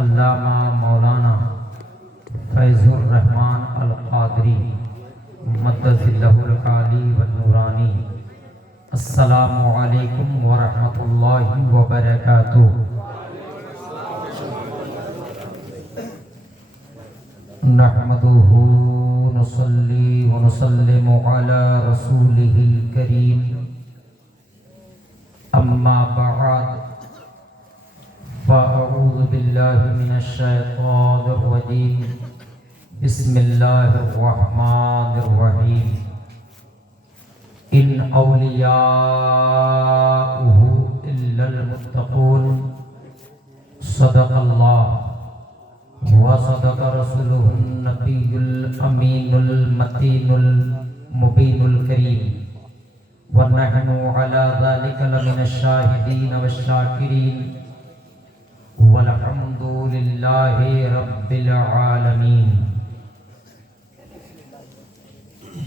علامہ مولانا فیض الرحمن القادری مدد اللہ العالی والنورانی۔ السلام علیکم ورحمۃ اللہ وبرکاتہ۔ نحمدہ نصلی ونسلم علی رسولہ الکریم، اما بعد فاعوذ باللہ من الشیطان الرجیم، بسم اللہ الرحمن الرحیم۔ ان اولیاؤہ الا المتقون، صدق اللہ وصدق رسولہ النبی الامین المتین المبین الکریم، ونحن علی ذلک لمن الشاہدین والشاکرین، والحمد للہ رب العالمین۔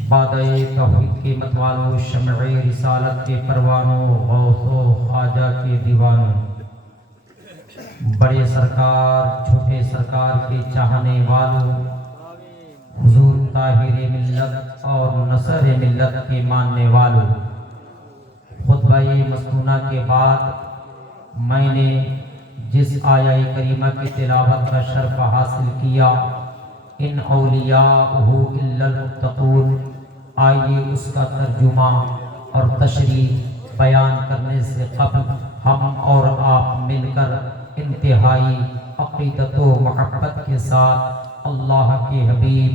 بادئ توحید کے متوالوں، شمع رسالت کے پروانوں، غوث و خواجہ کے دیوانوں، بڑے سرکار چھوٹے سرکار کے چاہنے والوں، حضور طاہر ملت اور نصر ملت کے ماننے والوں، خطبہ مسنونہ کے بعد میں نے جس آیہ کریمہ کی تلاوت کا شرف حاصل کیا، ان اولیاءہ الا المتقون، آئیے اس کا ترجمہ اور تشریح بیان کرنے سے قبل ہم اور آپ مل کر انتہائی عقیدت و محبت کے ساتھ اللہ کے حبیب،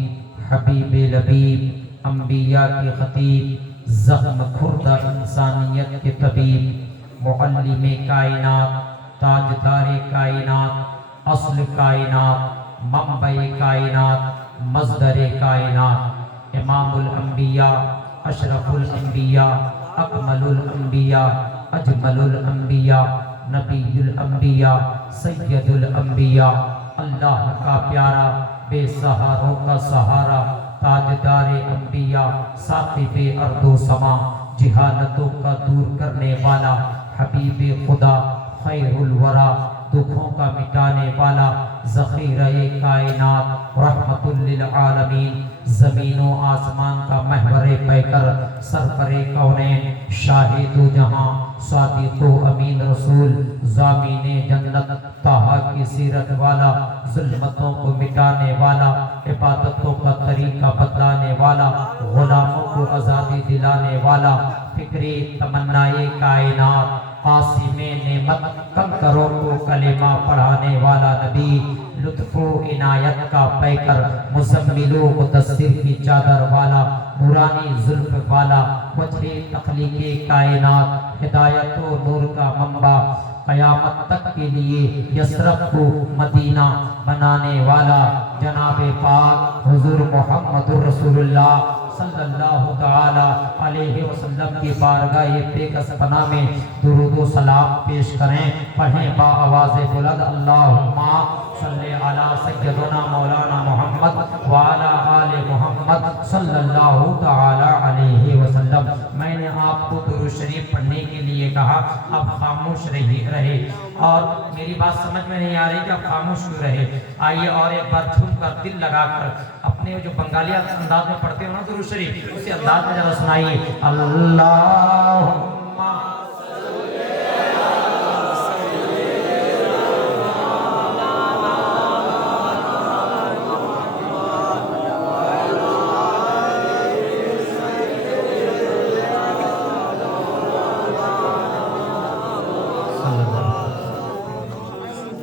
حبیب لبیب، انبیاء کے خطیب، زخم خوردہ انسانیت کے طبیب، معلم کائنات، تاجدار کائنات، اصل کائنات، منبع کائنات، مصدر کائنات، امام الانبیاء، اشرف الانبیاء، اکمل الانبیاء، اجمل الانبیاء، نبی الانبیاء، سید الانبیاء، اللہ کا پیارا، بے سہاروں کا سہارا، تاجدار انبیاء، ثاقب ارض و سما، جہالتوں کا دور کرنے والا، حبیب خدا، خیر الورا، دکھوں کا مٹانے والا، ذخیرہ کائنات، رحمت للعالمین، زمین و آسمان کا محور پیکر، سرور کونین، شاہد و جہاں، صادق و امین رسول، ضامین جنت، طٰہٰ کی سیرت والا، ظلمتوں کو مٹانے والا، عبادتوں کا طریقہ بتلانے والا، غلاموں کو آزادی دلانے والا، فکری تمنائے کائنات، قاسم نعمت، کنکروں کو کلمہ پڑھانے والا نبی، لطف و عنایت کا پیکر، مزمل و مدثر کی چادر والا، نورانی زلف والا، وجہ تخلیق کائنات، ہدایت و نور کا منبع، قیامت تک کے لیے یثرب کو مدینہ بنانے والا، جناب پاک حضور محمد رسول اللہ صلی اللہ تعالی علیہ وسلم کی بارگاہ پیکس پناہ میں درود و سلام پیش کریں، پڑھیں با آواز بلند، اللہم صلی علی سیدنا مولانا محمد وعلی آل محمد صلی اللہ تعالی علیہ وسلم۔ میں نے آپ کو درود شریف پڑھنے کے لیے کہا، اب خاموش رہے، اور میری بات سمجھ میں نہیں آ رہی کہ اب خاموش کیوں رہے؟ آئیے اور ایک بار جھوم کر دل لگا کر اپنے جو بنگالی انداز میں پڑھتے ہو نا درود شریف، اسی انداز میں ذرا سنائیے، اللہم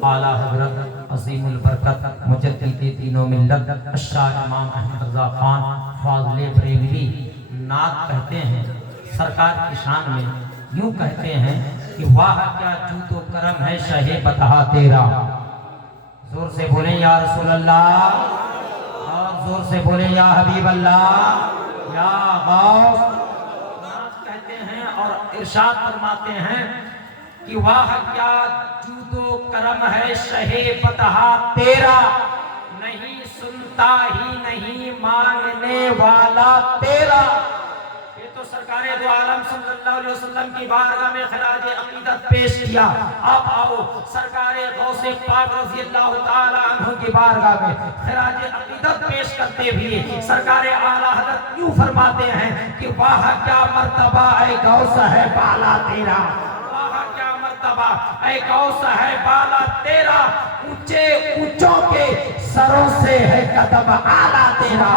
اعلیٰ حضرت عظیم البرکت مجدد دین و ملت الشاہ امام احمد رضا خان فاضل بریلوی نعت کہتے ہیں سرکار کی شان میں، یوں کہتے ہیں کہ واہ کیا جود و کرم ہے شہ بطحہ تیرا، زور سے بولیں یا رسول اللہ، اور زور سے بولیں یا حبیب اللہ، یا غوث۔ نعت کہتے ہیں اور ارشاد فرماتے ہیں کہ واہ کیا جود و کرم ہے شہ بطحہ تیرا، نہیں سنتا ہی نہیں مانگنے والا تیرا۔ یہ تو سرکار دو عالم صلی اللہ علیہ وسلم کی بارگاہ میں خراج عقیدت پیش کیا. اب آؤ سرکار غوث پاک رضی اللہ تعالی عنہ کی بارگاہ میں خراج عقیدت پیش کرتے ہوئے سرکار اعلیٰ حضرت یوں فرماتے ہیں کہ واہ کیا مرتبہ اے غوث ہے بالا تیرا، واہ کیا مرتبہ اے غوث ہے بالا تیرا، اونچے اونچوں کے سروں سے ہے قدم اعلیٰ تیرا،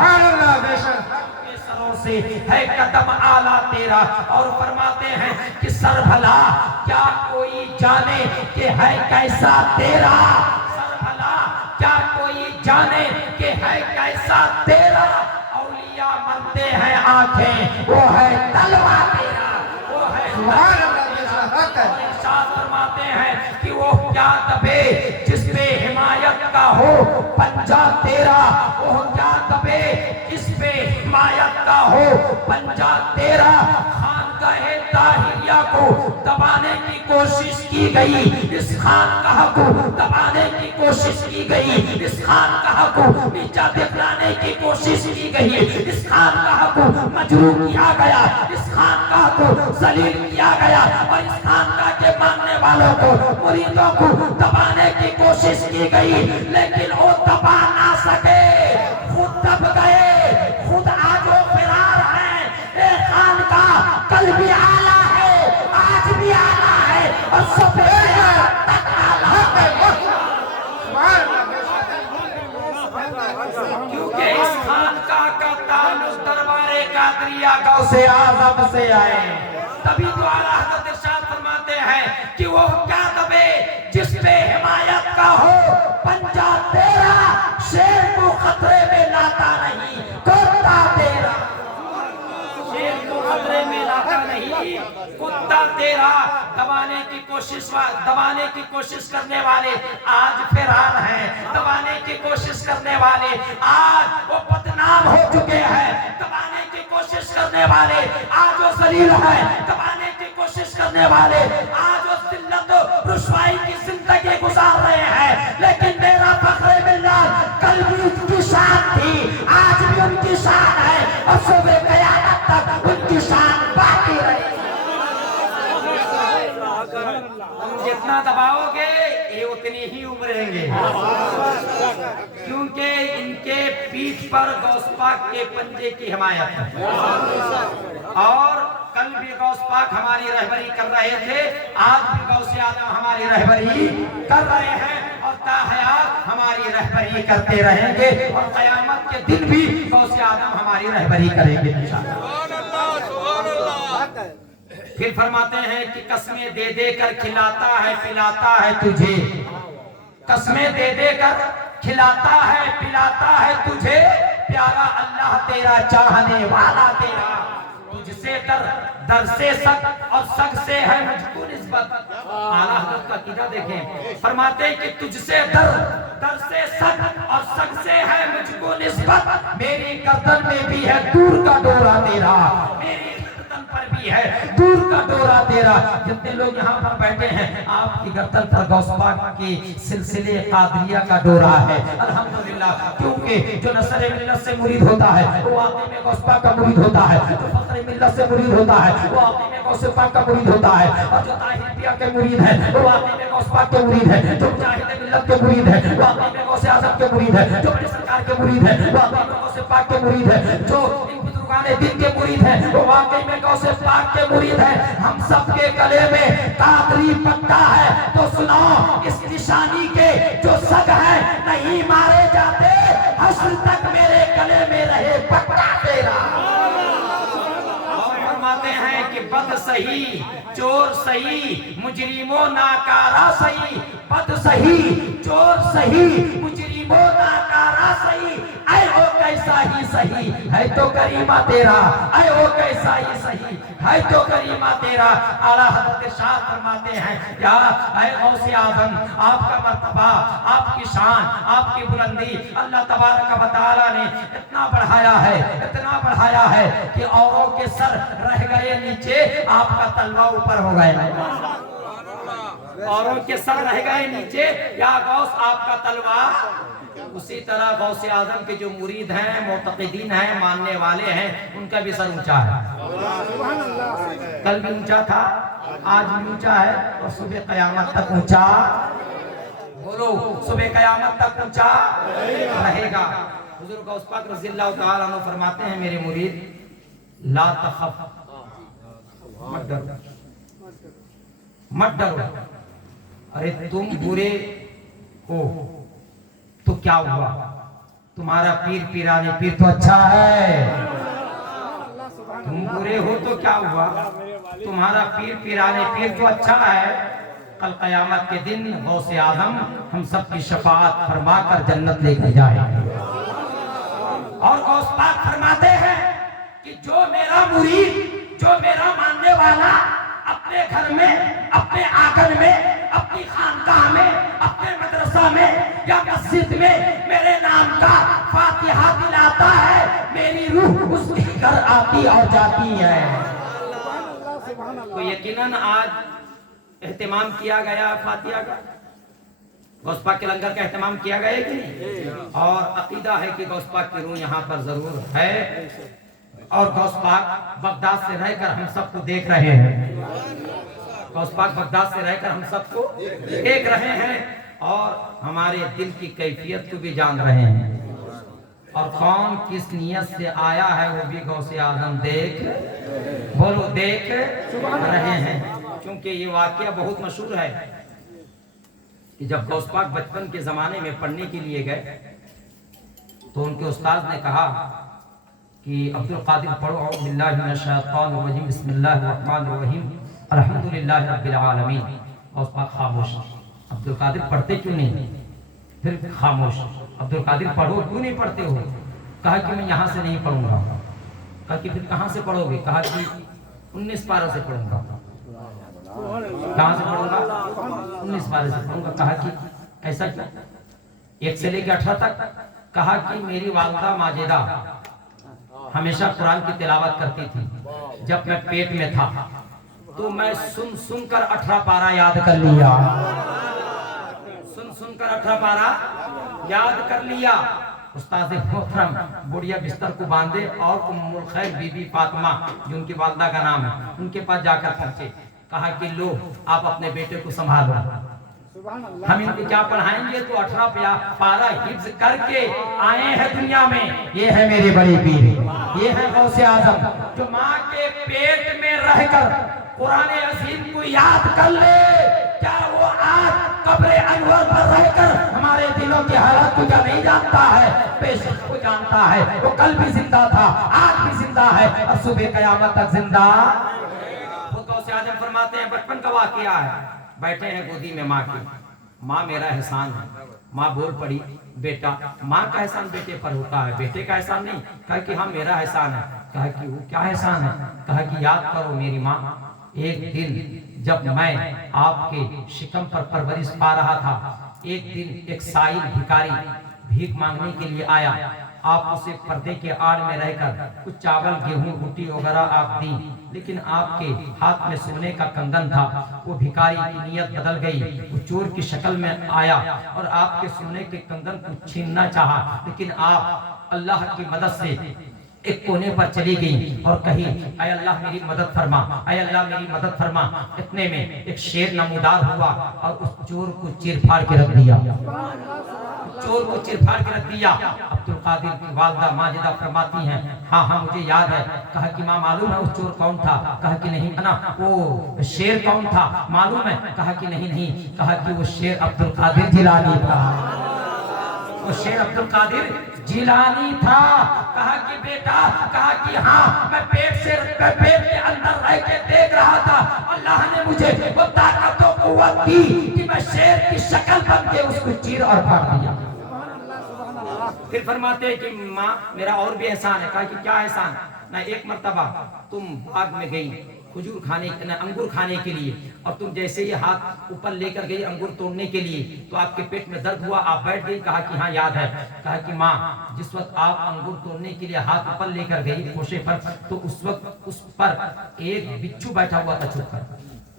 سروں سے ہے قدم اعلیٰ تیرا. اور فرماتے ہیں کہ سر بھلا کیا کوئی جانے کہ ہے کیسا تیرا، سر بھلا کیا کوئی جانے کہ ہے کیسا تیرا، اولیاء منتے ہیں آنکھیں وہ ہے تلوہ تیرا، وہ ہے ارشاد فرماتے ہیں کہ وہ کیا دبے جس پہ حمایت کا ہو پنجہ تیرا، وہ کیا دبے جس پہ حمایت کا ہو پنجہ تیرا. خانقاہ طاہریہ کو دبانے کی کوشش کی گئی، اس خانقاہ کو دبانے کی کوشش کی گئی، اس خانقاہ کو نیچا دکھلانے کی کوشش کی گئی، اس خانقاہ کو مجروح کیا گیا، اس خانقاہ کو ذلیل کیا گیا، اور اس خانقاہ کے ماننے والوں کو مریدوں کو دبانے کی کوشش کی گئی، لیکن وہ دبا نہ سکے، خود دب گئے، خود آج وہ فرار ہیں. اے خانقاہ کل بھی اعلیٰ ہے، آج بھی اعلیٰ ہے، اور سب تک اعلیٰ ہے. کیونکہ اس خانقاہ کا تعلق دربار قادریہ غوث اعظم سے آئے. تبھی تو اعلیٰ حضرت ارشاد فرماتے ہیں کہ وہ کیا دبے جس پہ حمایت کا ہو پنجہ تیرا، شیر کو خطرے میں لاتا نہیں کتا تیرا، شیر کو خطرے میں لاتا نہیں کتا تیرا. دبانے کی کوشش کرنے والے آج فرار ہیں، دبانے کی کوشش کرنے والے آج وہ بدنام ہو چکے ہیں، دبانے کی کوشش کرنے والے آج وہ ذلیل ہیں، دبانے کی کوشش کرنے والے آج وہ ذلت و رسوائی کی زندگی گزار رہے ہیں. لیکن میرا فخر ملت کل بھی ان کی شان تھی، آج بھی ان کی شان ہے، اور صبح قیامت تک ان کی شان باقی رہے. جتنا دباؤ گے یہ اتنی ہی ابھریں گے، کیونکہ ان کے پیٹھ پر غوث پاک کے پنجے کی حمایت ہے. اور کل بھی غوث پاک ہماری رہبری کر رہے تھے، آج بھی غوث اعظم ہماری رہبری کر رہے ہیں، اور تا حیات ہماری رہبری کرتے رہیں گے، اور قیامت کے دن بھی غوث اعظم ہماری رہبری کریں گے انشاءاللہ. پھر فرماتے ہیں کہ قسمیں دے دے کر کھلاتا ہے پلاتا ہے تجھے، قسمیں دے دے کر کھلاتا ہے پلاتا ہے تجھے، پیارا اللہ تیرا چاہنے والا تیرا، تجھ سے در سے سگ اور سگ سے ہے مجھ کو نسبت. اعلیٰ حضرت کا عقیدہ دیکھیں، فرماتے ہیں کہ تجھ سے در سے سگ اور سگ سے ہے مجھ کو نسبت، میری گردن میں بھی ہے دور کا ڈورا تیرا، میری پر بھی ہے دور کا ڈورا تیرا. جتنے لوگ یہاں پر بیٹھے ہیں آپ کی گردن پر غوث پاک کے سلسلے قادریہ کا ڈورا ہے الحمدللہ. کیونکہ جو نصر ملت سے مرید ہوتا ہے وہ واقعی میں غوث پاک کا مرید ہوتا ہے، جو فخر ملت سے مرید ہوتا ہے وہ واقعی میں غوث پاک کا مرید ہوتا ہے، اور جو طاہر پیا کے مرید ہے وہ واقعی میں غوث پاک کے مرید ہے، جو مجاہد ملت کے مرید ہے وہ واقعی میں غوث اعظم کے مرید ہے، جو بڑے سرکار کے مرید ہے وہ واقعی میں غوث پاک کے مرید ہے، جو دین کے مرید ہیں وہ واقعی میں غوث پاک کے مرید ہیں. ہم سب کے گلے میں قادری پٹا ہے، تو سنو اس نشانی کے جو سگ ہیں نہیں مارے جاتے، حشر تک میرے گلے میں رہے پٹا تیرا. فرماتے ہیں کہ بد سہی چور سہی مجرموں ناکارہ سہی، بد سہی چور سہی مجرموں ناکارہ سہی، اے او کیسا ہی سہی ہے تو کریمہ تیرا، اے او کیسا ہی سہی ہے تو کریمہ تیرا. اعلیٰ حضرت ارشاد فرماتے ہیں یا اے غوث اعظم آپ کا مرتبہ، آپ کی شان، آپ کی بلندی اللہ تبارک و تعالی نے اتنا بڑھایا ہے، اتنا بڑھایا ہے کہ اوروں کے سر رہ گئے نیچے، آپ کا تلوہ اوپر ہو گیا. औरों के सर रह गए नीचे, या गौस आपका तलवार। उसी तरह गौस आजम के जो मुरीद हैं, मुतक़िदीन हैं, मानने वाले हैं, उनका भी सर ऊंचा है। कल भी ऊंचा था, आज भी ऊंचा है, और सुबह क़यामत तक ऊंचा, बोलो सुबह क़यामत तक ऊंचा रहेगा। हुज़ूर गौस पाक रज़ियल्लाहु तआला अन्हु फरमाते हैं, मेरे मुरीद, ला तखफ, मत डरो, मत डरो। अरे तुम बुरे हो तो क्या हुआ, तुम्हारा पीर पीराने पीर तो अच्छा है। तुम बुरे हो तो क्या हुआ, तुम्हारा पीर पीराने पीर तो अच्छा है। कल क़यामत के दिन गौस आज़म हम सब की शफाअत फरमा कर जन्नत लेकर जाएंगे। और गौस पाक फरमाते हैं कि जो मेरा मुरीद, जो मेरा मानने वाला अपने घर में, अपने आंगन में, अपनी खानकाह में, अपने मदरसा में या मस्जिद में मेरे नाम का फातिहा दिलाता है, मेरी रूह उसके घर आती और जाती है। तो यकीनन आज एहतमाम किया गया फातिहा का, गौस पाक के लंगर का एहतमाम किया गया कि नहीं? और अकीदा है कि गौस पाक की रूह यहाँ पर जरूर है, और गौस पाक बगदाद से रहकर हम सबको देख रहे हैं। गौस पाक बगदाद से रहकर हम सबको देख रहे हैं, और हमारे दिल की कैफियत को भी जान रहे हैं, और कौन किस नियत से आया है वो भी गौस आज़म देख, बोलो देख रहे हैं। क्योंकि ये वाकया बहुत मशहूर है कि जब गौस पाक बचपन के ज़माने में पढ़ने के लिए गए तो उनके उस्ताद ने कहा कि अब्दुल कादिर पढ़ो, औज़ु बिल्लाहि मिनश शैतानिर रजीम, बिस्मिल्लाहिर रहमानिर रहीम, अल्हम्दुलिल्लाहि रब्बिल आलमीन। गौस पाक खामोश। अब्दुल कादिर पढ़ते क्यों नहीं? फिर खामोश। अब्दुल कादिर पढ़ो, क्यों नहीं पढ़ते हो? कहा कि मैं यहाँ से नहीं पढ़ूंगा। कहा कि फिर कहाँ से पढ़ोगे? कहा कि 19 पारा से पढ़ूंगा। कहाँ से पढ़ूंगा? 19 पारे से पढ़ूंगा। कहा कि ऐसा क्यों? 1 से लेकर 18 तक। कहा कि मेरी वालिदा माजिदा हमेशा कुरान की तिलावत करती थी। जब मैं पेट में था तो मैं सुन सुनकर 18 पारा याद कर लिया। सुन सुनकर 18 पारा याद कर लिया। उस्ताद मोहतरम बुढ़िया बिस्तर को बांधे और उम्मुल खैर बीबी फातिमा, जो उनकी वालिदा का नाम है, उनके पास जाकर पहुंचे। कहा कि लो आप अपने बेटे को संभालो, हम इनको क्या पढ़ाएंगे? तो 18 पारा हिफ्ज करके आए हैं दुनिया में। ये है मेरे बड़े पीर, ये है गौसे आज़म, जो माँ के पेट में रहकर कुरान अज़ीम को याद कर ले। क्या वो आज कब्र अनवर पर रहकर हमारे दिलों की हालत को क्या नहीं जानता है? पेशक को जानता है। वो कल भी जिंदा था, आज भी जिंदा है, और सुबह क़यामत तक जिंदा। गौसे आज़म फरमाते हैं, बचपन का वाक़या है, बैठे हैं गोदी में माँ की। माँ मेरा एहसान है। माँ बोल पड़ी, बेटा, माँ का एहसान बेटे पर होता है, बेटे का एहसान नहीं। कहा कि हाँ मेरा एहसान है। कहा कि वो क्या एहसान है? कहा कि याद करो मेरी माँ, एक दिन जब मैं आपके शिकम पर परवरिश पा रहा था, एक दिन एक साइल भिखारी भीख मांगने के लिए आया। आप उसे पर्दे के आड़ में रहकर कुछ चावल, गेहूं, रोटी वगैरह आप दी, लेकिन आपके हाथ में सोने का कंगन था। वो भिखारी की नीयत बदल गई, वो चोर की शक्ल में आया और आपके सोने के कंगन को छीनना चाहा, लेकिन आप अल्लाह की मदद से एक कोने पर चली गई और कही, ऐ अल्लाह मेरी मदद फरमा, ऐ अल्लाह मेरी मदद फरमा। इतने में एक शेर नमूदार हुआ और उस चोर को चीर फाड़ के रख दिया। चोर को चीर फाड़ के रख दिया। अब्दुल कादिर की वालिदा माजिदा फरमाती हैं, हाँ हाँ मुझे याद है। कहा कि माँ मालूम है उस चोर कौन था? कहा कि नहीं। ना वो शेर कौन था मालूम है? कहा कि नहीं नहीं। कहा कि वो शेर अब्दुल कादिर जिलानी था। वो शेर अब्दुल कादिर जिलानी था। कहा कि बेटा, कहा कि हाँ मैं पेट के अंदर रह के देख रहा था, अल्लाह ने मुझे वो ताकत और कुव्वत दी कि मैं शेर की शक्ल बन के उसको चीर और फाड़ दिया। फिर फरमाते हैं कि माँ मेरा और भी एहसान है। कहा कि क्या एहसान? ना एक मर्तबा तुम बाग में गई खजूर खाने, अंगूर खाने के लिए, और तुम जैसे ही हाथ ऊपर लेकर गई अंगूर तोड़ने के लिए तो आपके पेट में दर्द हुआ, आप बैठ गई। कहा कि हाँ याद है। कहा कि माँ जिस वक्त आप अंगूर तोड़ने के लिए हाथ ऊपर लेकर गई कोशे पर, तो उस वक्त उस पर एक बिच्छू बैठा हुआ था छुप कर,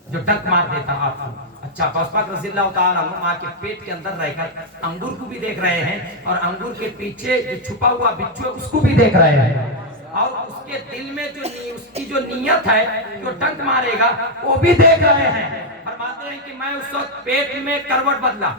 जो डंक मार देता आपको। अच्छा, गौस पाक रज़ी अल्लाह ताला अन्हु माँ के पेट के अंदर रहकर अंगूर को भी देख रहे हैं और अंगूर के पीछे जो छुपा हुआ बिच्छू है उसको भी देख रहे हैं और उसके दिल में जो उसकी जो नीयत है जो डंक मारेगा वो भी देख रहे हैं। फरमाते हैं कि मैं उस वक्त पेट में करवट बदला,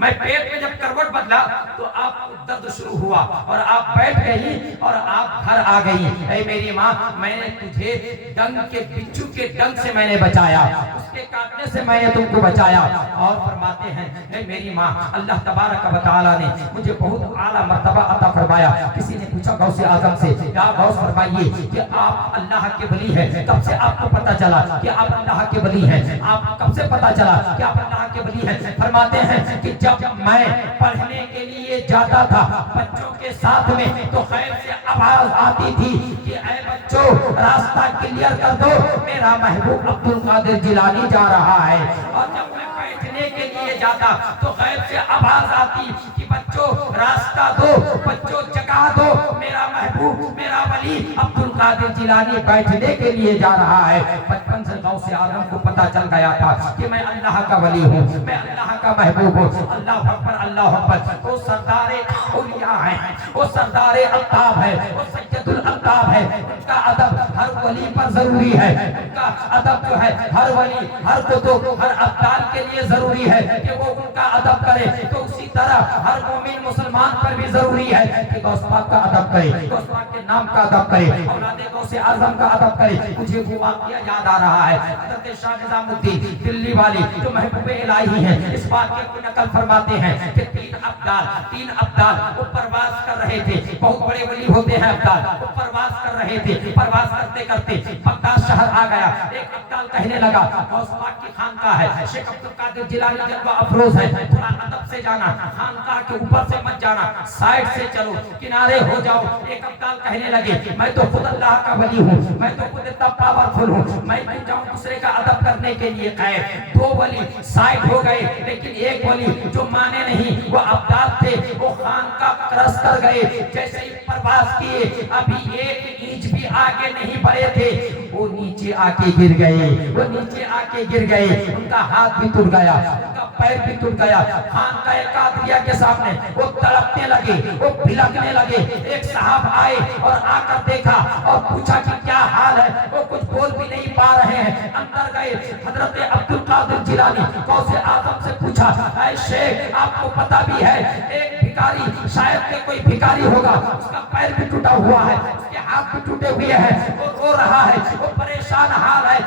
मैं पेट में जब करवट बदला तो आपको दर्द शुरू हुआ और आप बैठ गई और आप घर आ गई। ऐ मेरी माँ, मैंने तुझे डंक के बिच्छू के डंक से मैंने बचाया, उसके काटने से मैंने तुमको बचाया। और फरमाते हैं ऐ मेरी माँ, अल्लाह तबारक व तआला ने मुझे बहुत आला मर्तबा अता फरमाया। किसी ने पूछा गौसे आजम से, या गौस फरमाइए कि आप अल्लाह के वली हैं, कब से आपको पता चला कि आप अल्लाह के वली हैं? आप कब से पता चला कि आप अल्लाह के वली हैं? फरमाते हैं कि जब मैं पढ़ने के लिए जाता था बच्चों के साथ में तो खैर से आवाज आती थी कि ऐ बच्चों रास्ता क्लियर कर दो, मेरा महबूब अब्दुल कादिर जिलानी जा रहा है। और जब मैं बैठने के लिए जाता तो खैर से आवाज आती कि बच्चों रास्ता दो, बच्चों जगह दो, मेरा महबूब मेरा वली अब्दुल कादिर जिलानी बैठने के लिए जा रहा है। बचपन से गौसे आजम को पता चल गया था कि मैं अल्लाह का वली हूँ, मैं अल्लाह का महबूब हूँ। अल्लाह अकबर, अल्लाह अकबर। वो सरदारे औलिया है, वो सरदारे अल्ताफ है, वो सैयदुल अल्ताफ है। उनका अदब हर वली पर जरूरी है, उनका अदब जो है हर वली हर कुतुब हर अब्दाल के लिए जरूरी है कि वो उनका अदब करे। तो उसी तरह हर मोमिन मुसलमान पर भी जरूरी है कि गौस पाक का अदब करे, गौस पाक के नाम का अदब करे, औलादे गौसे आजम का अदब करे। मुझे वो वाक़या याद आ रहा है, हज़रत शाह निज़ामुद्दीन दिल्ली वाली जो महबूबे इलाही हैं, इस बात की नकल फरमाते हैं कि तीन अब्दाल वो परवास कर रहे थे। बहुत बड़े वली होते हैं अब्दाल, वो परवास कर रहे थे। परवास करते करते बगदाद शहर आ गया। एक अब्दाल कहने लगा, गौस पाक की खानकाह है, शेख अब्दुल कादिर जिलानी जलवा अफरोज है, थोड़ा अदब से जाना, खानकाह के ऊपर से मत जाना, साइड से चलो, किनारे हो जाओ। एक अब्दाल कहने लगे, मैं तो खुद अल्लाह का वली हूँ, मैं तो खुद इतना पावरफुल हूँ, मैं क्यों जाऊँ दूसरे का अदब करने के लिए? खैर दो वली साइड हो गए, लेकिन एक वली जो माने नहीं, वो अब्दाल थे, वो खानकाह क्रॉस कर गए। जैसे ही प्रवास किए, अभी एक इंच भी आगे नहीं बढ़े थे, वो नीचे आके गिर गए, वो नीचे आके गिर गए। उनका हाथ भी टूट गया, उनका पैर भी टूट गया। खानकाह कादरिया के सामने वो तड़पने लगे, वो भिलकने लगे। एक साहब आए और आकर देखा और पूछा कि क्या हाल है? वो कुछ बोल भी नहीं पा रहे हैं। अंदर गए, हजरत अब्दुल कादिर जिलानी गौसे आजम से पूछा, ऐ शेख आपको पता भी है एक भिखारी, शायद के कोई भिखारी होगा, उसका पैर भी टूटा हुआ है, उसके हाथ भी टूटे हुए हैं, वो रो रहा है, वो परेशान हाल है,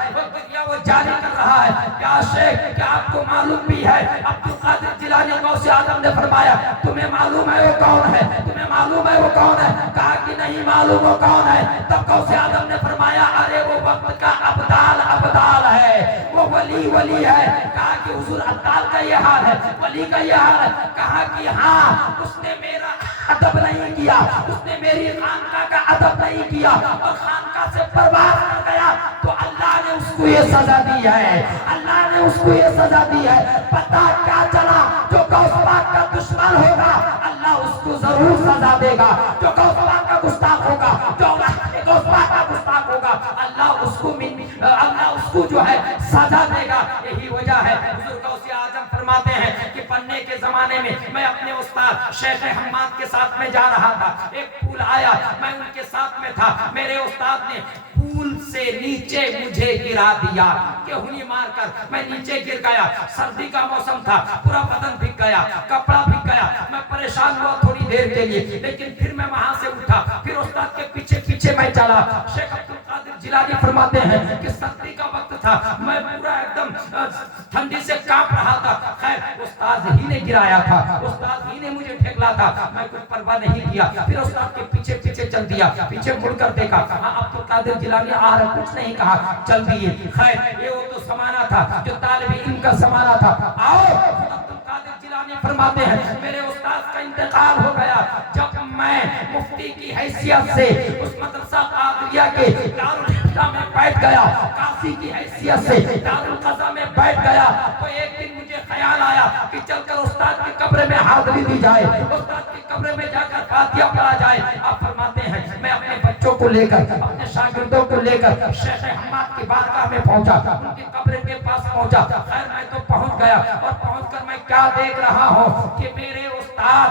वो जारी कर रहा है। क्या शेख, क्या आपको मालूम भी है? अब्दुल कादिर जिलानी गौसे आजम ने फरमाया, तुम्हें मालूम है वो कौन है? तुम्हें मालूम है वो कौन है? कहा कि नहीं मालूम वो कौन है। तब गौसे आजम ने फरमाया, अरे वो वक्त का अब्दाल है, वो वली है। कहा कि हुजूर अब्दाल का ये हाल है, वली का ये हाल है? कहा कि हाँ, उसने मेरा अदब नहीं किया, उसने मेरी खानकाह का अदब नहीं किया और खानकाह से परवास कर गया, तो अल्लाह ने उसको ये सजा दी है, अल्लाह ने उसको ये सजा दी है। पता क्या चला? जो गौस पाक का दुश्मन होगा अल्लाह उसको जरूर सजा देगा, जो गौस पाक का गुस्ताख होगा, जो गौस पाक का गुस्ताख होगा, अल्लाह उसको जो है सजा देगा। यही वजह है हुजूर गौसे आजम फरमाते हैं कि पढ़ने के जमाने में मैं अपने उस्ताद शेख हम्माद के साथ में जा रहा था, एक पुल आया, मैं उनके साथ में था, मेरे उस्ताद ने पुल से नीचे मुझे गिरा दिया, केहूनी मारकर मैं नीचे गिर गया। सर्दी का मौसम था, पूरा बदन भीग गया, कपड़ा भीग गया, मैं परेशान हुआ थोड़ी देर के लिए, लेकिन फिर मैं वहां से उठा, फिर उस्ताद के पीछे पीछे मैं चला। शेख अब्दुल कादिर जिलानी फरमाते हैं कि सर्दी का वक्त था, मैं पूरा एकदम ठंडी से कांप रहा था। खैर उस्ताद ही ने गिराया था, उस्ताद ही ने मुझे ठेकला था, मैं कुछ परवाह नहीं किया, फिर उस्ताद के पीछे पीछे चल दिया। पीछे मुड़कर देखा, हाँ अब्दुल कादिर जिलानी आ रहा, कुछ नहीं कहा, चल दिए। खैर ये वो तो समाना था जो तालिबे इल्म का समाना था। आओ, अब्दुल कादिर जिलानी फरमाते हैं मेरे उस्ताद का इंतकाल हो गया। जब मैं मुफ्ती की हैसियत से उस मदरसा कादरिया के दारुल इफ्ता में बैठ गया, कासी की हैसियत से दारुल क़ज़ा में बैठ गया, तो एक दिन मुझे ख्याल आया कि चलकर उस्ताद की कब्र में हाज़िरी दी जाए, उस्ताद की कब्र में जाकर फातिहा पढ़ा जाए। आप फरमाते हैं मैं अपने बच्चों बच्चों को लेकर, अपने शागिर्दों को लेकर शेख हम्माद की बारगाह में पहुंचा, उनकी कब्र के पास पहुंचा। खैर मैं तो पहुंच गया और पहुंचकर मैं क्या देख रहा हूं कि मेरे उस्ताद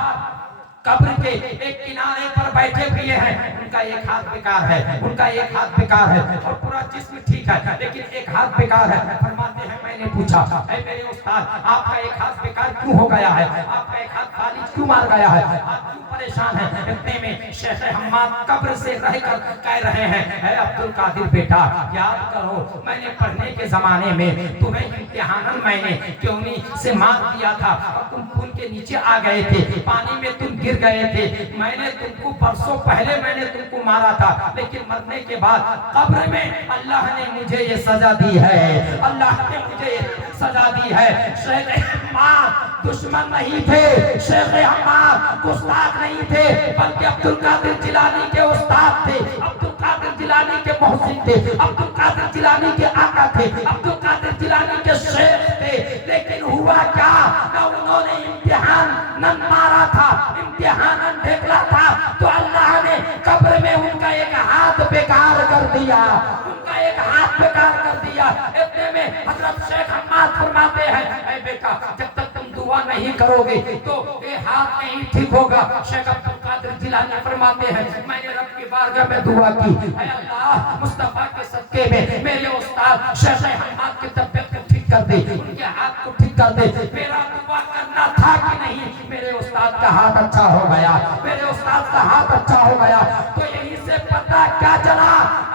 कब्र के एक किनारे पर बैठे हुए हैं। उनका एक हाथ बेकार है, उनका एक हाथ बेकार है और पूरा जिस्म ठीक है, लेकिन एक हाथ बेकार है। फरमाते हैं मैंने पूछा, ऐ मेरे उस्ताद आपका एक हाथ बेकार क्यों हो गया है, आपका एक हाथ खाली क्यों मार गया है, आप क्यों परेशान हैं? इतने में शेख हम्माद कब्र से रहकर कह रहे हैं, ऐ अब्दुल कादिर बेटा याद करो मैंने पढ़ने के जमाने में तुम्हें इम्तिहानन मैंने क्योंनी से मार दिया था और तुम पुल के नीचे आ गए थे, पानी में तुम गिर गए थे। मैंने तुमको बरसों पहले मैंने तुमको मारा था, लेकिन मरने के बाद कब्र में अल्लाह ने मुझे ये सजा दी है, अल्लाह ने मुझे सजा दी है। शेख हम्माद दुश्मन नहीं थे, शेख हम्माद गुस्ताख नहीं थे, बल्कि अब्दुल कादिर जिलानी के उस्ताद थे, अब्दुल कादिर जिलानी के मोहसिन थे, अब्दुल कादिर जिलानी के आका थे, अब्दुल कादिर जिलानी के शेख थे। लेकिन हुआ क्या ना उन्होंने इम्तिहान न मारा था, इम्तिहान ढेकला था, तो अल्लाह ने कब्र में उनका एक हाथ बेकार कर दिया, उनका एक हाथ बेकार कर दिया। इतने में हजरत शेख हम्माद फरमाते हैं, ऐ बेटा जब तक तुम दुआ नहीं करोगे तो ये हाथ नहीं ठीक होगा। शेख अब्दुल कादिर जिलानी फरमाते हैं मैंने रब की बारगाह में दुआ की, ऐ अल्लाह मुस्तफा के सदके में मेरे उस्ताद शेख हम्माद की तबीयत को ठीक कर दे, उनके हाथ को ठीक कर दे। मेरा दुआ करना था कि नहीं, मेरे उस्ताद का हाथ अच्छा हो गया, मेरे उस्ताद का हाथ अच्छा हो गया। तो यहीं से पता क्या चला,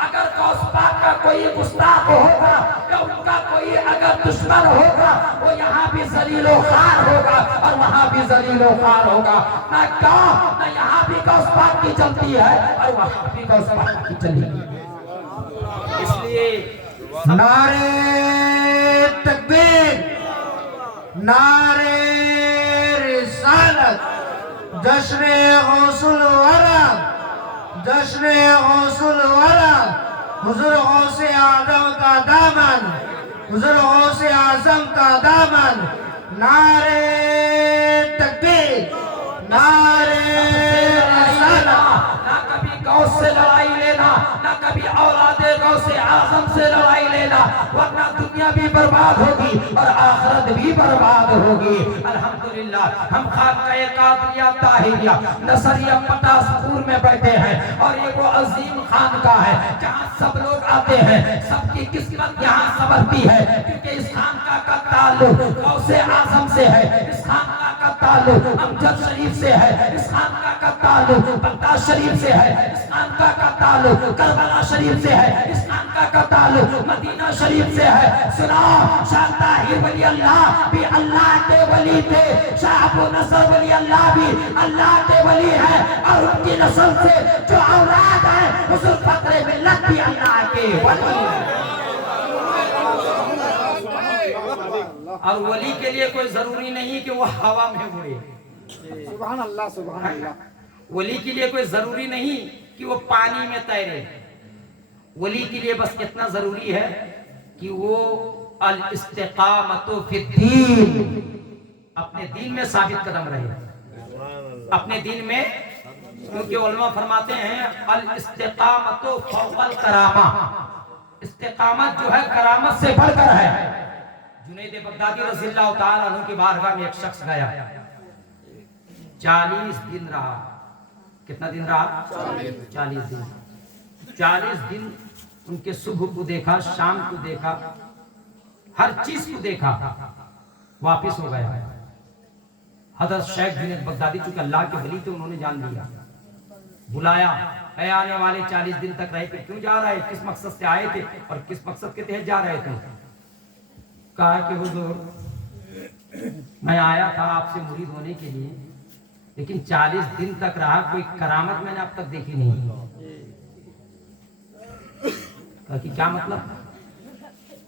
अगर गौस पाक का कोई गुस्ताख होगा या उनका कोई अगर दुश्मन होगा, वो यहाँ भी जलीलो खार होगा और वहाँ भी जलीलो खार होगा। ना गाँव ना यहाँ भी गौस पाक की चलती है और वहाँ भी गौस पाक की चलेगी। इसलिए नारे तकबीर, नारे रिसालत, जश्न गौसुल वरा, जश्न गौसुल वरा, हुजूर गौसे आजम का दामन, हुजूर गौसे आजम का दामन। नारे तकबीर, नारे रिसालत। ना कभी गौस से लड़ाई लेना, ना कभी औलादे गौसे आजम से लड़ाई लेना, वरना दुनिया भी बर्बाद होगी और आखिरत भी बर्बाद होगी। अल्हम्दुलिल्लाह हम खानकाए कादरिया ताहिरिया नसरिया पटासपुर में बैठे हैं और ये वो अजीम खानकाह है जहाँ सब लोग आते हैं, सबकी किस्मत यहाँ संवरती है, क्योंकि इस खानकाह का ताल्लुक गौसे आजम से है, इस खानकाह का ताल्लुक अमजद शरीफ से है, इस खानकाह का ताल्लुक बगदाद शरीफ से है, इस खानकाह का ताल्लुक करबला शरीफ से है, इस खानकाह का ताल्लुक मदीना शरीफ से है। सुना शाह ताहिर वली अल्लाह भी अल्लाह के वली थे, शाह अबू नसर वली अल्लाह भी अल्लाह के वली है और उनकी नस्ल से जो औलाद है हुजूर फखरे मिल्लत भी अल्लाह के वली है। और वली के लिए कोई जरूरी नहीं कि वो हवा में उड़े, सुभान अल्लाह, सुभान अल्लाह। वली के लिए कोई जरूरी नहीं कि वो पानी में तैरे, वली के लिए बस इतना जरूरी है कि वो अल इस्तिकामतु फिद्दीन, अपने दीन में साबित कदम रहे, अपने दीन में। क्योंकि उलमा फरमाते हैं अल इस्तिकामतु फौकल करामा, इस्तिकामत जो है करामत से बढ़कर है। जुनैद बगदादी रज़ियल्लाहु ताला अन्हु की बारगाह में एक शख्स गया, 40 दिन रहा। कितना दिन रहा? 40 दिन। 40 दिन उनके सुबह को देखा, शाम को देखा, हर चीज को देखा, वापिस हो गया। हजरत शेख जुनैद बगदादी चूंकि अल्लाह के वली थे, उन्होंने जान लिया, बुलाया, ऐ आने वाले 40 दिन तक रहे थे, क्यों जा रहे, किस मकसद से आए थे और किस मकसद के तहत जा रहे थे? कहा कि हुजूर मैं आया था आपसे मुरीद होने के लिए, लेकिन 40 दिन तक रहा, कोई करामत मैंने अब तक देखी नहीं। कहा कि क्या मतलब?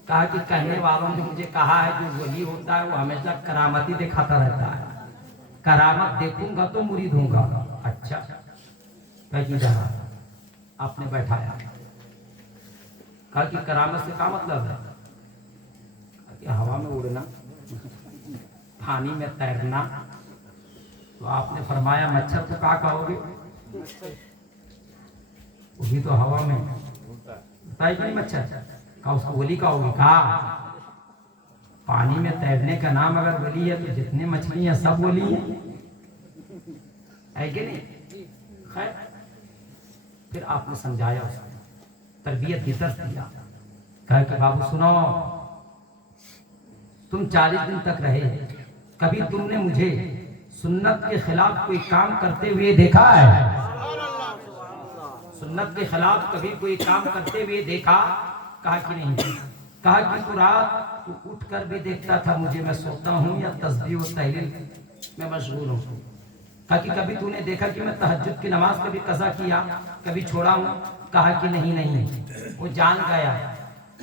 कहा कि कहने वालों ने मुझे कहा है जो वली होता है वो हमेशा करामत ही दिखाता रहता है, करामत देखूंगा तो मुरीद होऊंगा। अच्छा, कह कि जहाँ आपने बैठाया, कहा कि करामत से क्या मतलब है? कि हवा में उड़ना, पानी में तैरना। तो आपने फरमाया मच्छर को क्या कहोगे? वो भी तो हवा में होता है कि नहीं मच्छर, कहा उसको वली कहोगे? कहा पानी में तैरने का नाम अगर वली है तो जितने मछली हैं सब वली है कि नहीं? खैर फिर आपने समझाया उसको, तरबियत की तरफ दिया, कहा कि बाबू सुनो, तुम 40 दिन तक रहे, कभी तुमने मुझे सुन्नत के खिलाफ कोई काम करते हुए देखा है? सुन्नत के खिलाफ कभी कोई काम करते हुए देखा? कहा कि नहीं। कहा कि तो रात तू उठ कर भी देखता था मुझे, मैं सोता हूँ या तस्बीह और तहलील में मशगूल हूँ। कहा कि कभी तूने देखा कि मैं तहज्जुद की नमाज कभी कज़ा किया, कभी छोड़ा हूँ? कहा कि नहीं। वो जान गया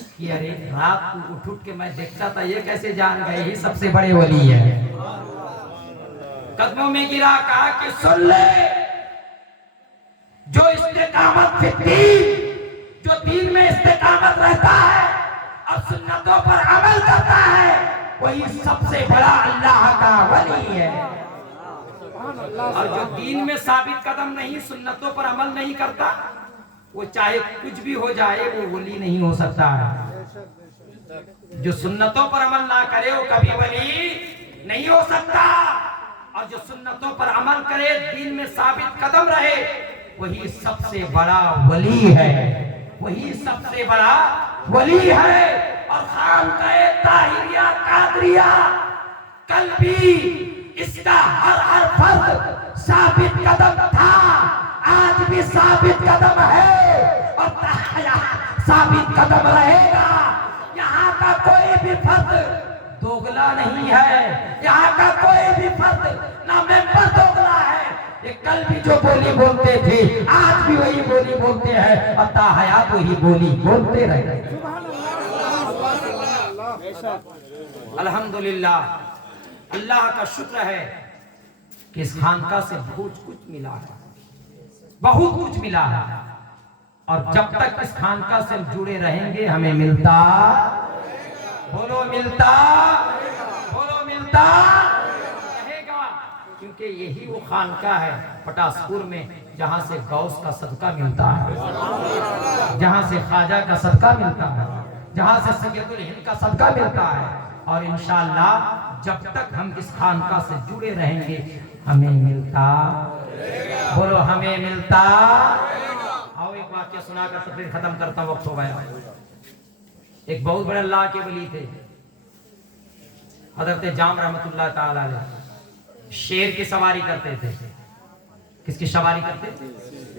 कि अरे रात तू उठ उठ के मैं देखता था, ये कैसे जान गए? ये सबसे बड़े वली है। कदमों में गिरा, कहा कि सुन ले, जो इस्तिकामत फिर दीन, जो दीन में इस्तिकामत रहता है और सुन्नतों पर अमल करता है, वही सबसे बड़ा अल्लाह का वली है। और जो दीन में साबित कदम नहीं, सुन्नतों पर अमल नहीं करता, वो चाहे कुछ भी हो जाए वो वली नहीं हो सकता है। जो सुन्नतों पर अमल ना करे वो कभी वली नहीं हो सकता, और जो सुन्नतों पर अमल करे, दीन में साबित कदम रहे, वही सबसे बड़ा वली है, वही सबसे बड़ा वली है। और खानकाए ताहिरिया कादरिया कल भी इसका हर फर्द साबित कदम था, आज भी साबित कदम है और साबित कदम रहेगा। यहाँ का कोई भी फर्द दोगला नहीं है, यहाँ का कोई भी फर्द ना मेंबर दोगला है। ये कल भी जो बोली बोलते थे आज भी वही बोली बोलते हैं, और ताहयात वही बोली बोलते रहे। अल्हम्दुलिल्लाह, अल्लाह का शुक्र है कि इस खानका से बहुत कुछ मिला है, बहुत कुछ मिला है। और जब तक इस खानका से जुड़े रहेंगे हमें मिलता, बोलो मिलता, बोलो मिलता रहेगा। क्योंकि यही वो खानका है पटासपुर में जहां से गौस का सदका मिलता है, जहां से ख्वाजा का सदका मिलता है, जहां से सैयदुल हिंद का सदका मिलता है। और इंशाअल्लाह जब तक हम इस खानका से जुड़े रहेंगे हमें मिलता, बोलो हमें मिलता। आओ एक वाक्य सुनाकर तकरीर खत्म करता, वक्त हो गया। एक बहुत बड़े अल्लाह के वली थे, हजरत जाम रहमतुल्लाह ताला अलैह, शेर की सवारी करते थे। किसकी सवारी करते?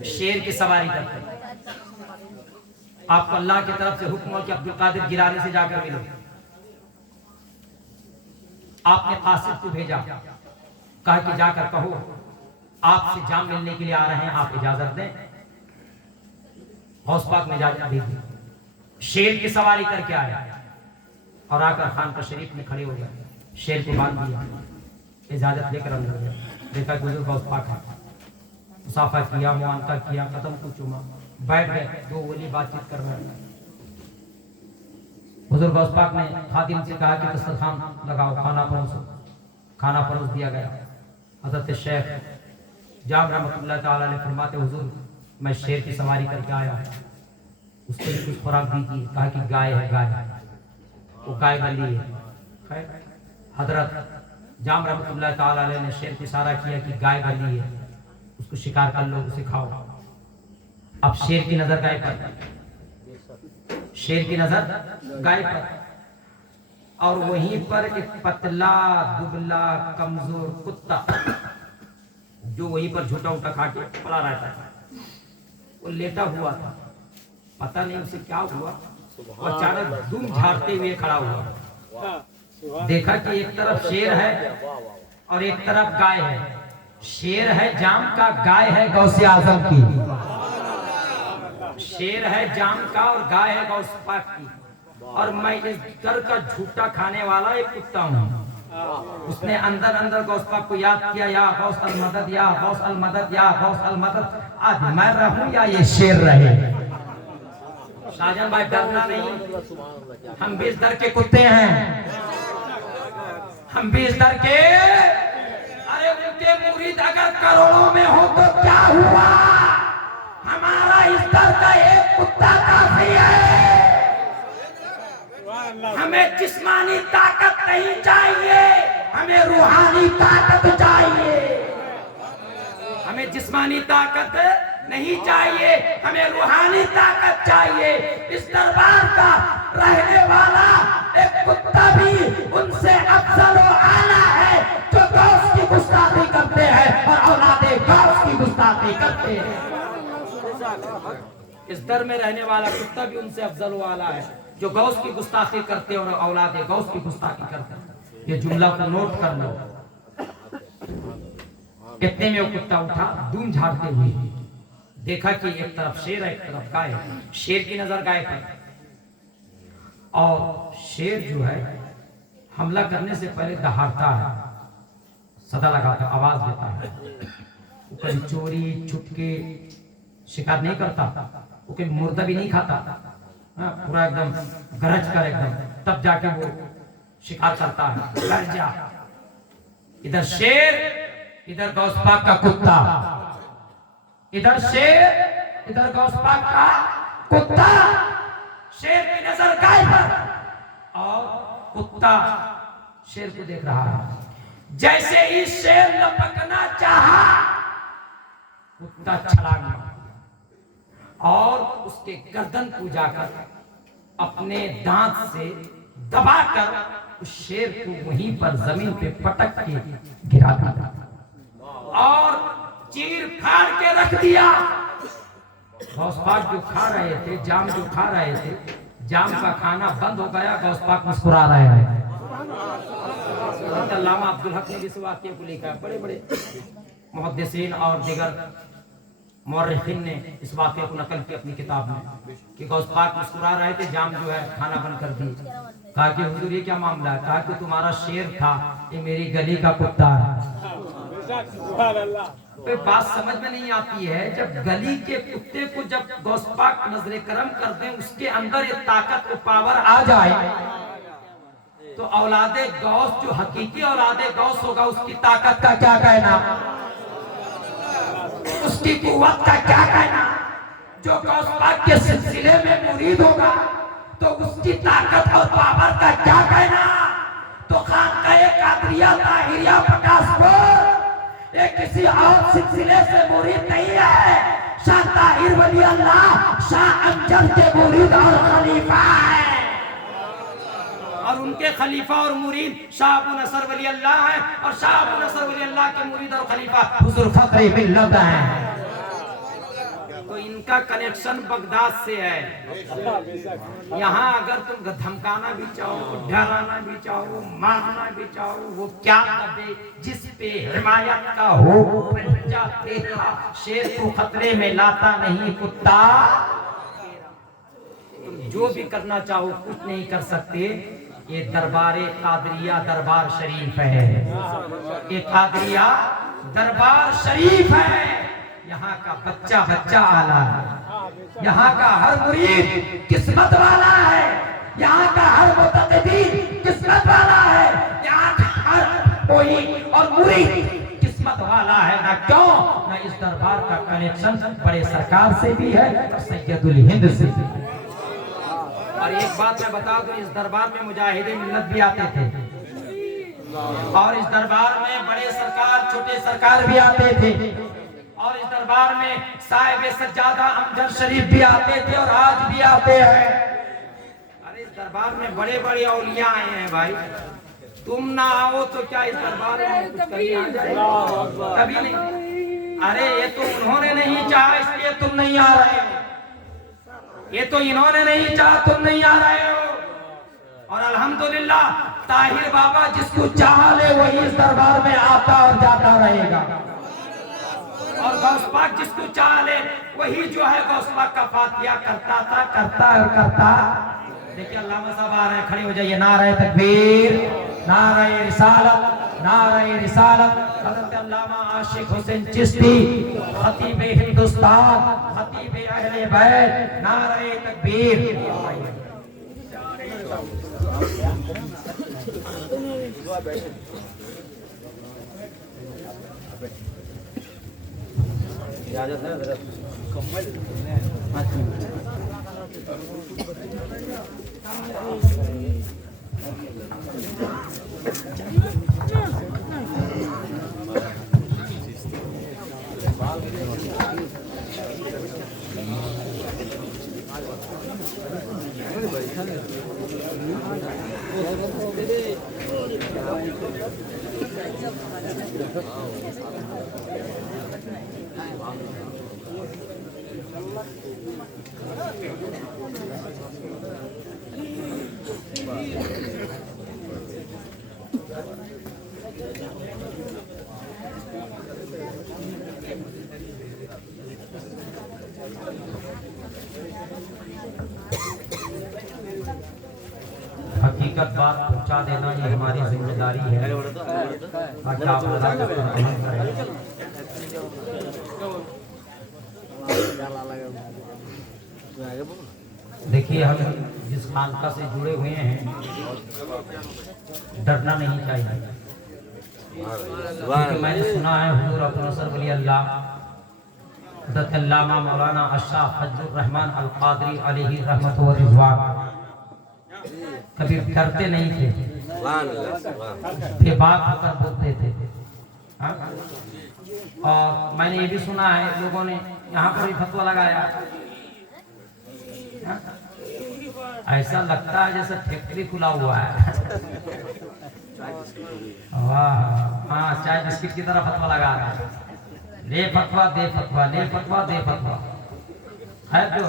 शेर की सवारी करते। आपको अल्लाह की तरफ से हुक्म हो कि अब्दुल कादिर गिलानी से जाकर मिलो। आपने कासिद को भेजा, कहा कि जाकर कहो आपसे जाम मिलने के लिए आ रहे हैं, आप इजाजत दें। गौस पाक ने इजाजत दी, शेर की सवारी करके आया और आकर खानका शरीफ में खड़े हो गए, शेर को बांध दिया, इजाजत लेकर अंदर गया। देखा गुजर गौस पाक है, मुसाफा किया, मुआनका किया, कदम को चूमा, बैठ गए। दो वली बातचीत कर रहे हैं। हुजूर गौस पाक ने खादिम से कहा कि दस्तरखान लगाओ, खाना परोसो। खाना परोस दिया गया। हजरत शेख जाम रहमतुल्लाह ताला अलैह फरमाते, हुजूर मैं शेर की सवारी करके आया, उसके लिए कुछ खुराक दीजिए। कहा कि गाय है, गाय, वो गाय बली है। खैर हजरत जाम रहमतुल्लाह ताला अलैह ने शेर को इशारा किया कि गाय बली है, उसको शिकार कर लो, उसे खाओ। अब शेर की नजर गाय पर, शेर की नजर गाय पर, और वहीं पर एक पतला दुबला कमजोर कुत्ता जो वहीं पर झूठा उठा खा के पड़ा रहता था, वो लेटा हुआ था। पता नहीं उसे क्या हुआ, वो अचानक दुम झाड़ते हुए खड़ा हुआ। देखा कि एक तरफ शेर है और एक तरफ गाय है। शेर है जाम का, गाय है गौसे आजम की। शेर है जाम का और गाय है गौस पाक की। और मैं इस दर का झूठा खाने वाला एक कुत्ता हूँ। उसने अंदर अंदर गौस पाक को याद किया, या गौस अल मदद, या गौस अल मदद, या गौस अल मदद। आज मैं रहूं या ये शेर रहे। शाहजहां भाई डरना नहीं, हम भी इस दर के कुत्ते हैं, हम भी इस दर के। अरे उनके मुरीद अगर करोड़ों में हो तो क्या हुआ, हमारा इस दर چاہیے، ہمیں جسمانی طاقت نہیں چاہیے، ہمیں روحانی طاقت چاہیے۔ ہمیں جسمانی طاقت نہیں چاہیے، ہمیں روحانی طاقت چاہیے۔ اس دربار کا رہنے والا ایک کتا بھی ان سے افضل و اعلیٰ ہے جو غوث کی گستاخی کرتے ہیں اور اولاد غوث کی گستاخی کرتے ہیں۔ اس در میں رہنے والا کتا بھی ان سے افضل و اعلیٰ ہے جو غوث کی گستاخی کرتے اور اولاد غوث کی گستاخی کرتے ہیں۔ یہ جملہ کو نوٹ کر لو۔ اتنے میں وہ کتا اٹھا دم جھاڑتے ہوئے، دیکھا کہ ایک طرف شیر ہے ایک طرف گائے، شیر کی نظر گائے پر، اور شیر جو ہے حملہ کرنے سے پہلے دہاڑتا ہے، صدا لگاتا ہے، آواز دیتا ہے۔ وہ کبھی چوری چھپکے شکار نہیں کرتا، وہ کبھی مردہ بھی نہیں کھاتا، پورا ایک دم گرج کر ایک دم تب جا کے وہ شکار کرتا ہے۔ گرجا، ادھر شیر ادھر غوث پاک کا کتا، ادھر شیر ادھر غوث پاک کا کتا۔ شیر کی نظر گائے پر اور کتا شیر کو دیکھ رہا ہے۔ جیسے ہی شیر لپکنا چاہا، کتا چھلانگ مارا اور اس کے گردن کو جا کر اپنے دانت سے دبا کر اس شیر کو وہیں پر زمین پہ پٹک کے گرا دیا اور چیر پھاڑ کے رکھ دیا۔ غوث پاک جو کھا رہے تھے، جام جو کھا رہے تھے، جام کا کھانا بند ہو گیا۔ غوث پاک مسکرا رہے ہیں۔ علامہ عبدالحق نے اس واقعے کو لکھا ہے، بڑے بڑے محدثین اور دیگر مورخین نے اس واقعے کو نقل کی اپنی کتاب میں کہ غوث پاک مسکرا رہے تھے، جام جو ہے کھانا بند کر دی۔ کہا کہ حضور یہ کیا معاملہ ہے؟ کہا کہ تمہارا شیر تھا، یہ میری گلی کا کتا ہے۔ بات سمجھ میں نہیں آتی ہے، جب گلی کے کتے کو جب غوث پاک نظر کرم کر دیں، اس کے اندر یہ طاقت و پاور آ جائے، تو اولاد غوث جو حقیقی اولاد غوث ہوگا اس کی طاقت کا کیا کہنا، اس کی قوت کا کیا کہنا۔ جو غوث پاک کے سلسلے میں مرید ہوگا تو اس کی طاقت اور پاور کا کیا کہنا۔ تو خانقاہ قادریہ طاہریہ پٹاس پور یہ کسی اور سلسلے سے مرید نہیں ہے، شاہ طاہر ولی اللہ شاہ امجد کے مرید اور خلیفہ ہے، اور ان کے خلیفہ اور مرید شاہ ابو نصر ولی اللہ ہیں، اور شاہ ابو نصر ولی اللہ کے مرید اور خلیفہ حضور فخر ملت ہیں۔ تو ان کا کنیکشن بغداد سے ہے۔ یہاں اگر تم دھمکانا بھی چاہو، ڈرانا بھی چاہو، مارنا بھی چاہو، وہ کیا کرے جس پہ حمایت کا ہو پنجہ تیرا، شیر کو خطرے میں لاتا نہیں کتا۔ تم جو بھی کرنا چاہو کچھ نہیں کر سکتے۔ یہ دربار قادریہ دربار شریف ہے، یہ قادریہ دربار شریف ہے۔ یہاں کا بچہ بچہ آلہ ہے، یہاں کا ہر مرید قسمت والا ہے، یہاں کا ہر متقدین قسمت والا ہے، یہاں کا ہر کوئی اور مرید قسمت والا ہے۔ نہ کیوں نہ اس دربار کا کنیکشن بڑے سرکار سے بھی ہے اور سید الہند سے بھی ہے۔ اور ایک بات میں بتا دوں، اس دربار میں مجاہد ملت بھی آتے تھے، اور اس دربار میں بڑے سرکار چھوٹے سرکار بھی آتے تھے، اور اس دربار میں صاحب سجادہ امجد شریف بھی آتے تھے اور آج بھی آتے ہیں۔ ارے اس دربار میں بڑے بڑے اولیاء آئے ہیں بھائی، تم نہ آؤ تو کیا اس دربار میں کچھ کبھی آ جائے؟ کبھی نہیں۔ ارے یہ تو انہوں نے نہیں چاہا اس لیے تم نہیں آ رہے ہو، یہ تو انہوں نے نہیں چاہا تم نہیں آ رہے ہو۔ اور الحمدللہ طاہر بابا جس کو چاہ لے وہی اس دربار میں آتا اور جاتا رہے گا، اور غوث پاک جس کو چاہ لے وہی جو ہے غوث پاک کا فاتحہ کرتا تھا، کرتا اور کرتا۔ دیکھیں علامہ صاحب آ رہے ہیں، کھڑے ہو جائیے۔ نعرہ تکبیر، نعرہ رسالت، نعرہ رسالت۔ حضرت علامہ عاشق حسین چشتی خطیب ہندوستان، خطیب اہل بیت، نعرہ تکبیر۔ اجازت ہے حضرت؟ हकीकत बात पहुंचा देना ये हमारी जिम्मेदारी है ताकि आप अल्लाह का अमल करें। देखिए, हम जिस खानका से जुड़े हुए हैं डरना नहीं चाहिए, क्योंकि मैंने सुना है हुजूर अबू नसर वली अल्लाह हज़रत अल्लामा मौलाना अशाह फजलुर रहमान अल क़ादरी अलैहि रहमत व रिज़वान कभी डरते नहीं थे, बेबाक होकर बोलते थे। हाँ? और मैंने ये भी सुना है लोगों ने यहाँ पर भी फतवा लगाया। हाँ? ऐसा लगता है जैसे फैक्ट्री खुला हुआ है। वाह, हाँ, चाय बिस्किट की तरह फतवा लगा रहा है, ले फतवा दे फतवा, ले फतवा दे फतवा। है जो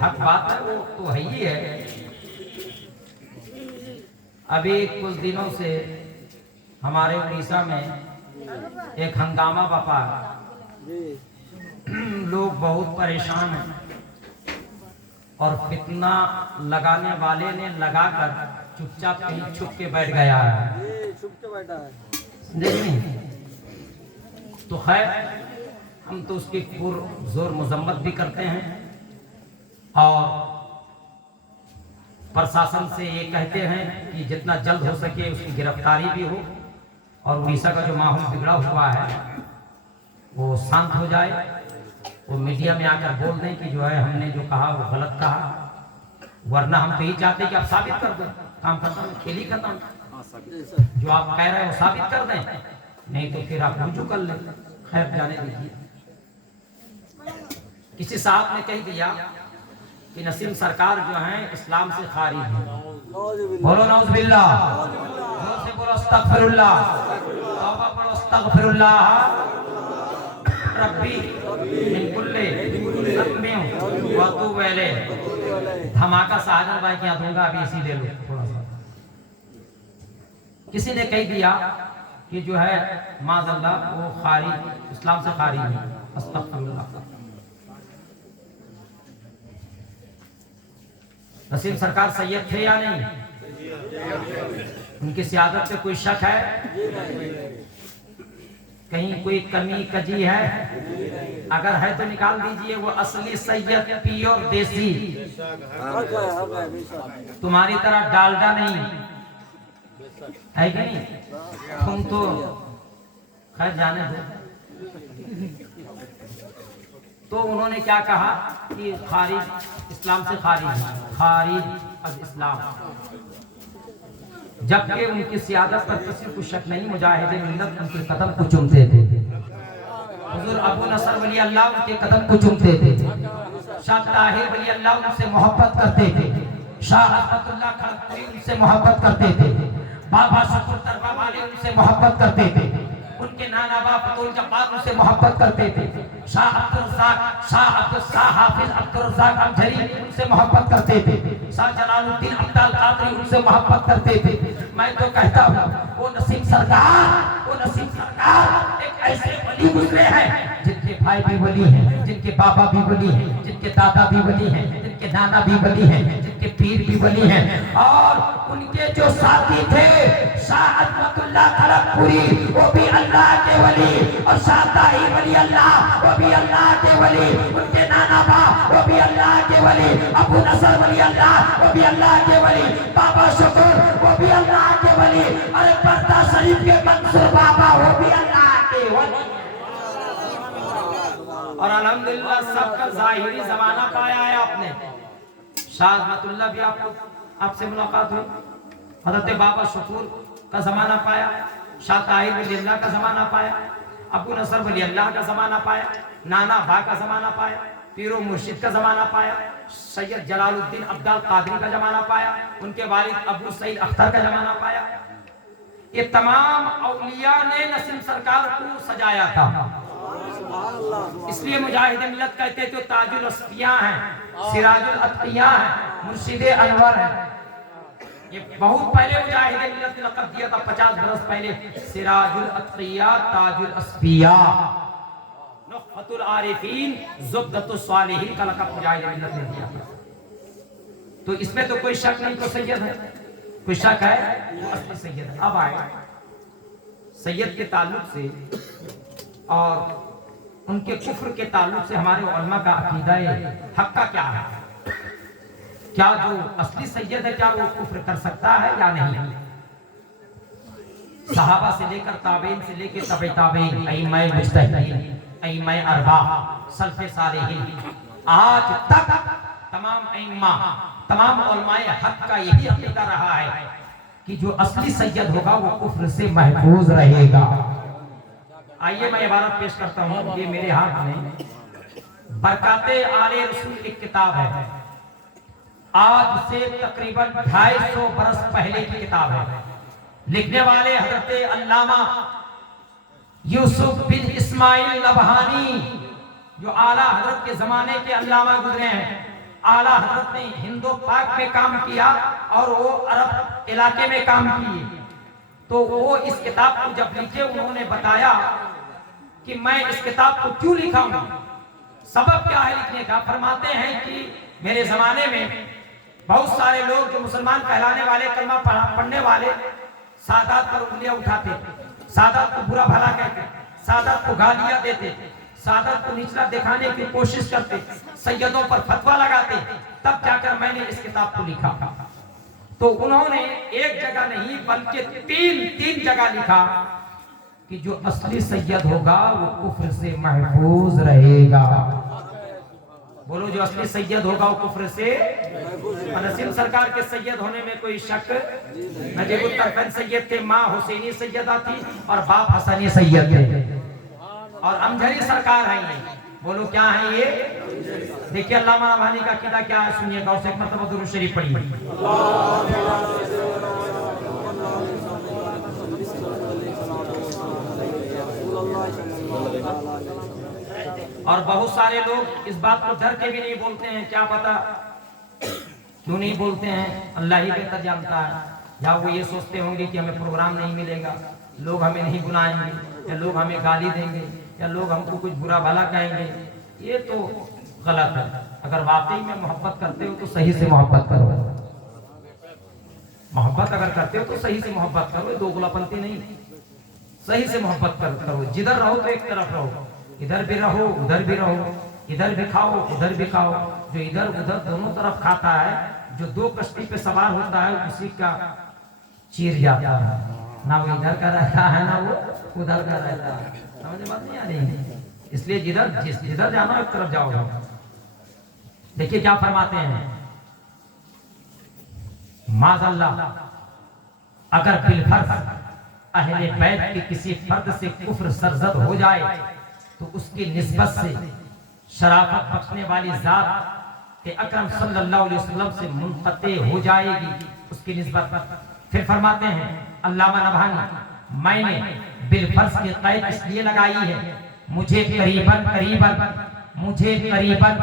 हक बात है वो तो है ही है। अभी कुछ दिनों से हमारे उड़ीसा में एक हंगामा बपा, लोग बहुत परेशान हैं और फितना लगाने वाले ने लगाकर चुपचाप कहीं छुप के बैठ गया है। नहीं तो खैर, हम तो उसकी पुरजोर मजम्मत भी करते हैं और प्रशासन से ये कहते हैं कि जितना जल्द हो सके उसकी गिरफ्तारी भी हो और उड़ीसा का जो माहौल बिगड़ा हुआ है वो शांत हो जाए, वो मीडिया में आकर बोल दें कि जो है हमने जो कहा वो गलत कहा, वरना हम तो यही चाहते हैं कि आप साबित कर दें, काम खत्म, खेल ही खत्म, जो आप कह रहे हैं वो साबित कर दें, नहीं तो फिर आप रुजू कर लें। खैर जाने दीजिए। किसी साहब ने कह दिया कि नसीम सरकार जो है इस्लाम से खारिज है। बोलो नौज़ बिल्लाह, जोर से बोलो अस्तगफिरुल्लाह, तौबा पढ़ो अस्तगफिरुल्लाह रब्बी मिन कुल्ली ज़म्बिन व अतूबु इलैह। धमाका साजन भाई के यहाँ दूंगा, अभी इसी ले लो थोड़ा सा। किसी ने कह दिया कि जो है माज़अल्लाह वो खारिज, इस्लाम से खारिज है। अस्तगफिरुल्लाह। नसीम सरकार सैयद थे या नहीं? उनकी सियादत पे कोई शक है? कहीं कोई कमी कजी है? अगर है तो निकाल दीजिए। वो असली सैयद, प्योर देसी, तुम्हारी तरह डालडा नहीं है कि नहीं? तुम तो खैर जाने दो। तो उन्होंने क्या कहा कि खारिज, इस्लाम से खारिज, खारिज अब इस्लाम, जबकि उनकी सियादत पर किसी को शक नहीं। मुजाहिदे मिल्लत उनके कदम को चूमते थे। हुजूर अबू नसर वली अल्लाह उनके कदम को चूमते थे। शाह ताहिर वली अल्लाह उनसे मोहब्बत करते थे। शाह रहमतुल्लाह खड़गपुरी उनसे मोहब्बत करते थे। बाबा शकूर तरबा वाले उनसे मोहब्बत करते थे। उनके नाना बाप अब्दुल जब्बार उनसे मोहब्बत करते थे। शाह अब्दुल रज़ाक, शाह हाफिज अब्दुल रज़ाक अमजरी उनसे मोहब्बत करते थे। शाह जलालुद्दीन अब्दुल कादरी उनसे मोहब्बत करते थे। मैं तो कहता हूँ वो नसीम सरकार एक ऐसे वली गुजरे हैं जिनके भाई भी वली हैं, जिनके बाबा भी वली हैं, जिनके दादा भी वली हैं, जिनके नाना भी वली हैं, जिनके पीर भी वली हैं। और उनके जो साथी थे शाह अज़मतुल्लाह खड़गपुरी वो भी अल्लाह के वली, और शाह ताहिर वली अल्लाह वो भी अल्लाह के वली, उनके नाना बाप वो भी अल्लाह के वली, अबू नसर वली अल्लाह वो भी अल्लाह के वली, बाबा शकूर वो भी अल्लाह के वली, अरे पर्दा शरीफ के मंसूर बाबा वो भी अल्लाह के वली। और अल्हम्दुलिल्लाह सबका ज़ाहिरी ज़माना पाया है आपने। शाह रहमतुल्लाह भी आपसे मुलाकात हुई, हजरत बाबा शकूर का जमाना पाया, शाह ताहिर वली अल्लाह का जमाना पाया, अबू नसर वली अल्लाह का जमाना पाया, नाना भा का जमाना पाया, पीरो मुर्शिद का जमाना पाया, सैयद जलालुद्दीन अब्दाल कादरी का जमाना पाया, उनके वालिद अबू सईद अख्तर का जमाना पाया। ये तमाम औलिया ने नसीम सरकार को सजाया था। इसलिए मुजाहिद मिल्लत कहते थे ताजुल अस्फिया हैं, सिराजुल अत्किया हैं, मुर्शिदे अनवर हैं। ये बहुत पहले मुजाहिद मिल्लत ने लक़ब दिया था, 50 बरस पहले, सिराजुल अत्किया ताजुल अस्फिया, नुक़्बतुल आरिफीन, ज़ुब्दतुस सालिहीन का लक़ब मुजाहिद मिल्लत ने दिया था। तो इसमें तो कोई शक नहीं, तो सैयद है, कोई शक है, वो असली सैयद है। अब आए सैयद के ताल्लुक से और उनके कुफ्र के ताल्लुक से हमारे उलमा का अकीदा हक का क्या है? क्या जो असली सैयद है क्या वो कुफ्र कर सकता है या नहीं? सहाबा से लेकर ताबीन से लेकर तबे ताबीन, अइम्मा मुज्तहिदीन, अइम्मा अरबा, सल्फ़े सालिहीन, आज तक तमाम अइम्मा, तमाम उलमाए हक का यही अकीदा रहा है कि जो असली सैयद होगा वो कुफ्र से महफूज रहेगा। आइए मैं इबारत पेश करता हूँ, ये मेरे हाथ में बरकाते आले रसूल की किताब है, आज से तकरीबन 250 बरस पहले की किताब है। लिखने वाले हजरत अल्लामा यूसुफ बिन इस्माइल नबहानी, जो आला हजरत के जमाने के अल्लामा गुजरे हैं। आला हजरत ने हिंदो पाक में काम किया और वो अरब इलाके में काम किए। तो वो इस किताब को जब लिखे उन्होंने बताया कि मैं इस किताब को क्यों लिखा हूं, सबब क्या है लिखने का। फरमाते हैं कि मेरे जमाने में बहुत सारे लोग जो मुसलमान कहलाने वाले, कलमा पढ़ने वाले, सादात पर उंगलियां उठाते, सादात को बुरा भला कहते, सादात को गालियां देते, सादात को निचला दिखाने की कोशिश करते, सैयदों पर फतवा लगाते। तब जाकर मैंने इस किताब को लिखा। तो उन्होंने एक जगह नहीं बल्कि तीन जगह लिखा कि जो असली सैयद होगा वो कुफ्र से महफूज रहेगा। बोलो, जो असली सैयद होगा वो कुफ्र से। नसीम सरकार के सैयद होने में कोई शक। नजीबुल तरफ़ैन सैयद थे, माँ हुसैनी सैयदा थी और बाप हसनी सैयद थे। और अमजरी सरकार है ये। बोलो क्या है ये? देखिए अल्लामा नबहानी का अकीदा क्या है, सुनिएगा। उसे एक मरतबा दुरूद शरीफ पढ़िए। और बहुत सारे लोग इस बात को डर के भी नहीं बोलते हैं, क्या पता क्यों नहीं बोलते हैं, अल्लाह ही बेहतर जानता है। या वो ये सोचते होंगे कि हमें प्रोग्राम नहीं मिलेगा, लोग हमें नहीं बुलाएंगे, या लोग हमें गाली देंगे, या लोग हमको कुछ बुरा भला कहेंगे। ये तो गलत है। अगर वाकई में मोहब्बत करते हो तो सही से मोहब्बत करो। मोहब्बत अगर करते हो तो सही से मोहब्बत करो, दो गुलापंती नहीं, सही से मोहब्बत करो। जिधर रहो तो एक तरफ रहो, इधर भी रहो उधर भी रहो, इधर भी खाओ उधर भी खाओ। जो इधर उधर दोनों तरफ खाता है, जो दो कश्ती पे सवार होता है, उसी का चीर जाता है। ना वो इधर का रहता है ना वो उधर का रहता है। समझ बात नहीं आ रही? इसलिए जिधर जाना एक तरफ जाओ। देखिए क्या फरमाते हैं, माज़अल्लाह अगर बिलफर्ज अहले बैत के किसी फर्द से कुफ्र सरजद हो जाए तो उसकी निस्बत से शराफत बख्शने वाली जात के अकरम सल्लल्लाहु अलैहि वसल्लम से मुनक़ते हो जाएगी उसकी निस्बत। फिर फरमाते हैं अल्लामा नबहानी, मैंने बिलफर्ज की क़ैद इसलिए लगाई है, मुझे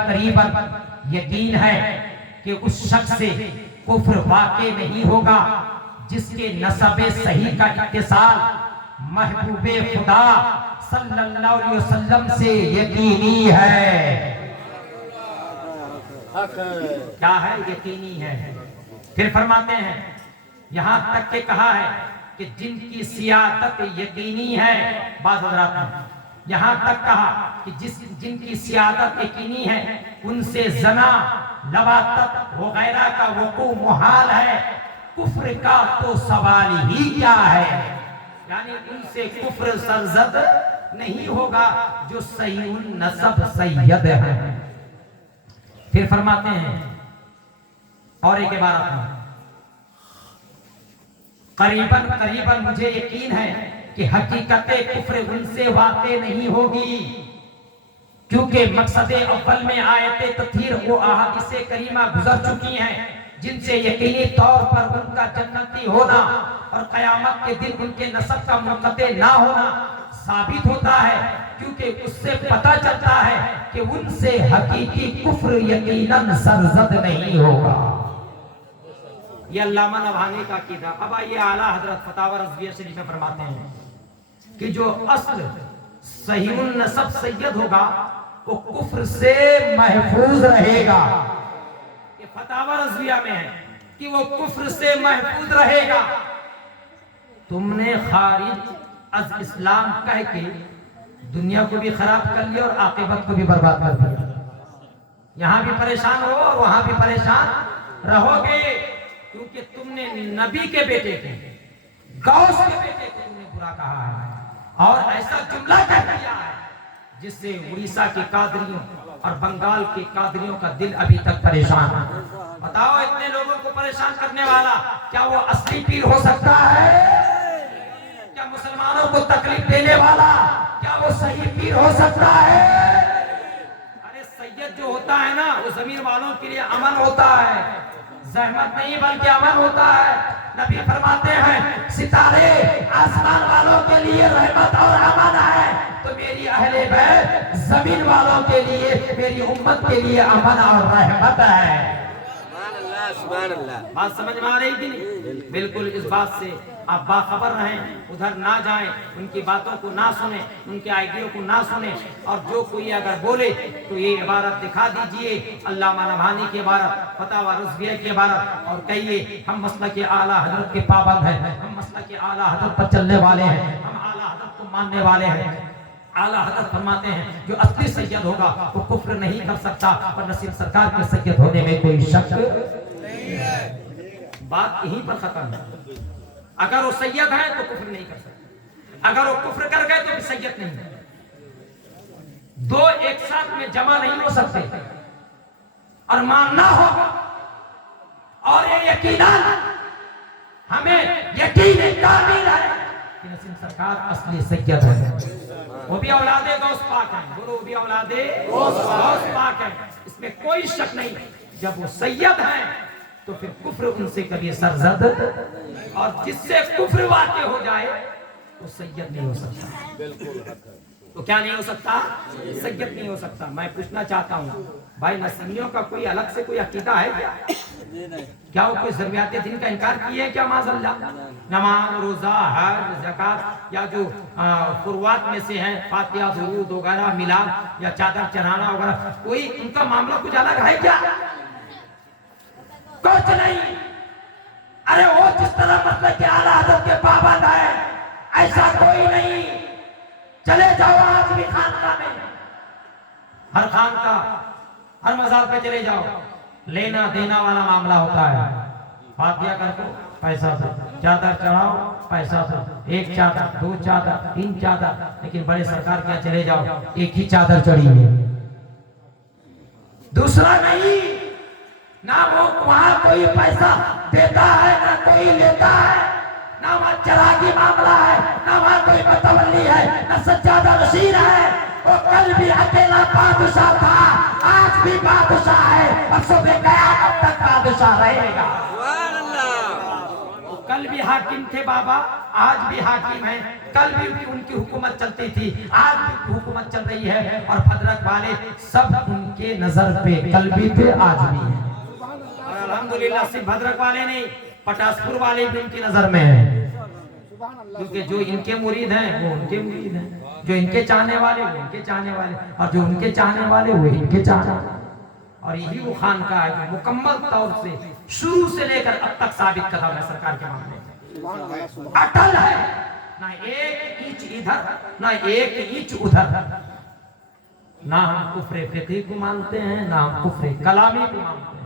करीबन यकीन है कि उस शख्स से कुफ्र वाक़ई नहीं होगा जिसके नसबे सही का इत्तिसाल महबूबे खुदा सल्लल्लाहु अलैहि वसल्लम से यकीनी है। क्या है? यकीनी है। फिर फरमाते हैं, यहां तक के कहा है कि जिनकी सियादत यकीनी है, बात हज़रात ने यहां तक कहा कि जिनकी सियादत यकीनी है उनसे जना लवातत वगैरह का वक़ू मुहाल है, कुफ्र का तो सवाल ही क्या है। यानी उनसे कुफ्र सरजद नहीं होगा जो सहीउन नसब सैयद है। फिर फरमाते हैं اور ایک عبارت میں قریباً مجھے یقین ہے کہ حقیقت کفر ان سے واقع نہیں ہوگی، کیونکہ مقصد اول میں آیت تطہیر و احادیث کریمہ گزر چکی ہیں جن سے یقینی طور پر ان کا جنتی ہونا اور قیامت کے دن ان کے نسب کا منقطع نہ ہونا ثابت ہوتا ہے، کیونکہ اس سے پتہ چلتا ہے کہ ان سے حقیقی کفر یقیناً سرزد نہیں ہوگا۔ یہ علامہ نبہانی کا عقیدہ۔ اب آئیے اعلیٰ حضرت فتاوی رضویہ شریف میں فرماتے ہیں کہ جو اصل صحیح النسب سید ہوگا وہ کفر سے محفوظ رہے گا۔ یہ فتاوی رضویہ میں ہے کہ وہ کفر سے محفوظ رہے گا۔ تم نے خارج از اسلام کہہ کے دنیا کو بھی خراب کر لیا اور عاقبت کو بھی برباد کر دیا۔ یہاں بھی پریشان ہو اور وہاں بھی پریشان رہو گے، کیونکہ تم نے نبی کے بیٹے کو، غوث کے بیٹے کو تم نے برا کہا ہے اور ایسا جملہ کہہ دیا ہے جس سے اڑیسہ کے قادریوں اور بنگال کے قادریوں کا دل ابھی تک پریشان ہے۔ بتاؤ اتنے لوگوں کو پریشان کرنے والا کیا وہ اصلی پیر ہو سکتا ہے؟ کیا مسلمانوں کو تکلیف دینے والا کیا وہ صحیح پیر ہو سکتا ہے؟ ارے سید جو ہوتا ہے نا وہ زمین والوں کے لیے امن ہوتا ہے، زحمت نہیں بلکہ امن ہوتا ہے۔ نبی فرماتے ہیں ستارے آسمان والوں کے لیے رحمت اور امن ہے، تو میری اہل بیت زمین والوں کے لیے، میری امت کے لیے امن اور رحمت ہے۔ سبحان اللہ۔ بات سمجھ میں آ رہی کہ نہیں؟ بالکل اس بات سے آپ باخبر رہیں، ادھر نہ جائیں، ان کی باتوں کو نہ سنیں، ان کے آئیڈیوں کو نہ سنیں، اور جو کوئی اگر بولے تو یہ عبارت دکھا دیجئے، علامہ نبہانی کی عبارت، فتاوی رضویہ کی عبارت، اور کہیے ہم مسلک اعلیٰ حضرت کے پابند ہیں، ہم مسلک اعلیٰ حضرت پر چلنے والے ہیں، ہم اعلیٰ حضرت کو ماننے والے ہیں۔ اعلیٰ حضرت فرماتے ہیں جو اصلی سید ہوگا وہ کفر نہیں کر سکتا، اور نصیر سرکار کے سید ہونے میں کوئی شک نہیں ہے۔ بات یہیں پر ختم ہے۔ اگر وہ سید ہیں تو کفر نہیں کر سکتے، اگر وہ کفر کر گئے تو بھی سید نہیں ہے۔ دو ایک ساتھ میں جمع نہیں ہو سکتے، اور ماننا ہوگا، اور یہ یقیناً ہمیں یقین کامل ہے کہ نصیر سرکار اصلی سید ہے، وہ بھی اولاد غوث پاک ہیں، بولو وہ بھی اولاد غوث پاک ہیں، اس میں کوئی شک نہیں۔ جب وہ سید ہیں تو پھر کفر ان سے کبھی سرزد، اور جس سے کفر واقع ہو جائے وہ سید نہیں ہو سکتا۔ تو کیا نہیں ہو سکتا؟ سید نہیں ہو سکتا۔ میں پوچھنا چاہتا ہوں بھائی نسیمیوں کا کوئی الگ سے کوئی عقیدہ ہے کیا وہ کوئی ضروریات دین کا انکار کیے کیا؟ معاذ اللہ، نماز، روزہ، حج، زکات، یا جو فروات میں سے ہیں فاتحہ، درود وغیرہ، میلاد یا چادر چڑھانا وغیرہ، کوئی ان کا معاملہ کچھ الگ ہے کیا؟ کچھ نہیں۔ ارے وہ جس طرح مطلب کہ اعلیٰ حضرت کے پابند ہے ایسا کوئی نہیں۔ چلے جاؤ آج بھی خانقاہ میں، ہر خانقاہ، ہر مزار پہ چلے جاؤ، لینا دینا والا معاملہ ہوتا ہے۔ فاتحہ کر دو پیسہ دو، چادر چڑھاؤ پیسہ دو، ایک چادر، دو چادر، تین چادر، لیکن بڑے سرکار کیا چلے جاؤ ایک ہی چادر چڑھی ہے، دوسرا نہیں۔ نہ وہ وہاں کوئی پیسہ دیتا ہے نہ کوئی لیتا ہے، نہ وہاں چراغی معاملہ ہے، نہ وہاں کوئی متولی ہے، نہ سجادہ نشین ہے۔ وہ کل بھی اکیلا بادشاہ تھا، آج بھی بادشاہ ہے، اور صبح قیامت تک بادشاہ رہے گا۔ سبحان اللہ۔ وہ کل بھی حاکم تھے بابا، آج بھی حاکم ہیں، کل بھی ان کی حکومت چلتی تھی، آج بھی حکومت چل رہی ہے، اور بھدرک والے سب ان کے نظر پہ کل بھی تھے آج بھی ہیں۔ اور الحمدللہ صرف بھدرک والے نہیں، پٹاسپور والے بھی ان کی نظر میں ہیں، کیونکہ جو ان کے مرید ہیں وہ ان کے مرید ہیں، جو ان کے چاہنے والے وہ ان کے چاہنے والے، اور جو ان کے چاہنے والے وہ ان کے چاہنے والے۔ اور یہی وہ خانقاہ ہے جو مکمل طور سے شروع سے لے کر اب تک ثابت قدم ہے سرکار کے معاملے میں، اٹل ہے، نہ ایک اینچ ادھر نہ ایک اینچ ادھر۔ نہ ہم کفر فقہی کو مانتے ہیں، نہ ہم کفر کلامی کو مانتے ہیں،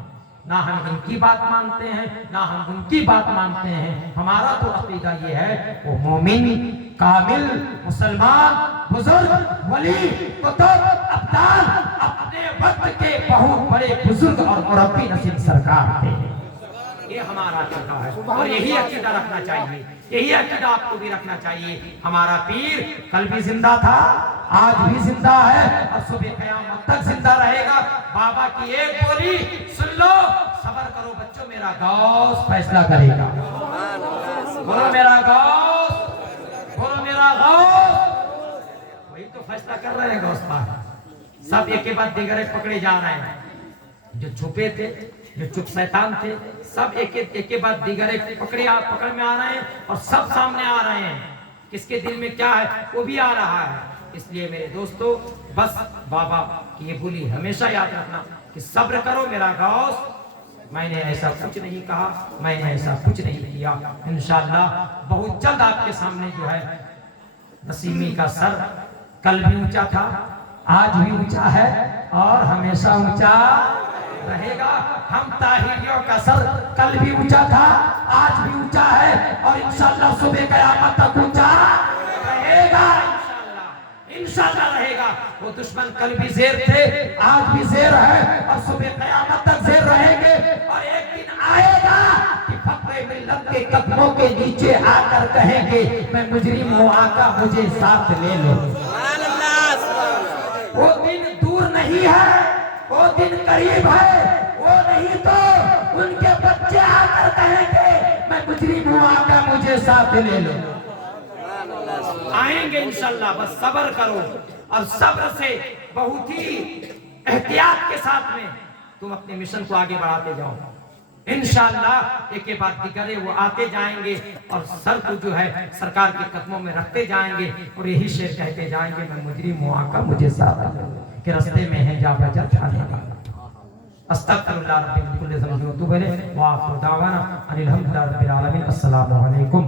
نہ ہم ان کی بات مانتے ہیں نہ ہم ان کی بات مانتے ہیں۔ ہمارا تو عقیدہ یہ ہے وہ مومن کامل مسلمان بزرگ ولی قطب ابدال اپنے وقت کے بہت بڑے بزرگ اور مربی نصیر سرکار تھے۔ ये हमारा अकीदा है और यही अकीदा रखना चाहिए, यही अकीदा आपको भी रखना चाहिए। हमारा पीर कल भी जिंदा था, आज भी जिंदा है और सुबह क़यामत तक जिंदा रहेगा। बाबा की एक बोली सुन लो, सब्र करो बच्चों, मेरा गौस फैसला करेगा। बोलो मेरा गौस, बोलो मेरा गौस। वही तो फैसला कर रहे हैं गौस पाक। सब एक के बाद दिगरे पकड़े जा रहे हैं, जो छुपे थे, जो चुप शैतान थे, सब एक के बाद दिगरे पकड़ में आ रहे हैं और सब सामने आ रहे हैं। किसके दिल में क्या है वो भी आ रहा है। इसलिए मेरे दोस्तों, बस बाबा की ये बोली हमेशा याद रखना कि सब्र करो मेरा गौस। मैंने ऐसा कुछ नहीं कहा, मैंने ऐसा कुछ नहीं किया। इंशाअल्लाह बहुत जल्द आपके सामने जो है नसीमी का सर कल भी ऊंचा था, आज भी ऊंचा है और हमेशा ऊंचा रहेगा। हम ताहिरियों का सर कल भी ऊंचा था, आज भी ऊंचा है और इंशाअल्लाह सुबह क़यामत तक ऊंचा रहेगा। इंशाअल्लाह रहेगा। वो दुश्मन कल भी ज़ेर थे, आज भी ज़ेर है और सुबह क़यामत तक ज़ेर रहेंगे। और एक दिन आएगा कि फक्रे मिल्लत के कदमों के नीचे आकर कहेंगे मैं मुजरिम हूँ, आका मुझे साथ ले लो। वो दिन दूर नहीं है, वो दिन करीब है। वो नहीं तो उनके बच्चे आकर कहेंगे मैं मुजरिम हूँ, आका मुझे साथ ले लो। आएंगे इंशाअल्लाह, बस सब्र करो और सब्र से बहुत ही एहतियात के साथ में तुम अपने मिशन को आगे बढ़ाते जाओ। इंशाअल्लाह एक के बाद दिगरे वो आते जाएंगे और सर को जो है सरकार के कदमों में रखते जाएंगे और यही शेर कहते जाएंगे मैं मुजरिम हूँ, आका मुझे साथ के रास्ते में है जा बजा जाने। अस्तगफिरुल्लाह रब्बिल मिन कुल्ली ज़ंबिन व अतूबु इलैहि व आखिरु दावाना अनिल हम्दुलिल्लाहि रब्बिल आलमीन। अस्सलामु अलैकुम।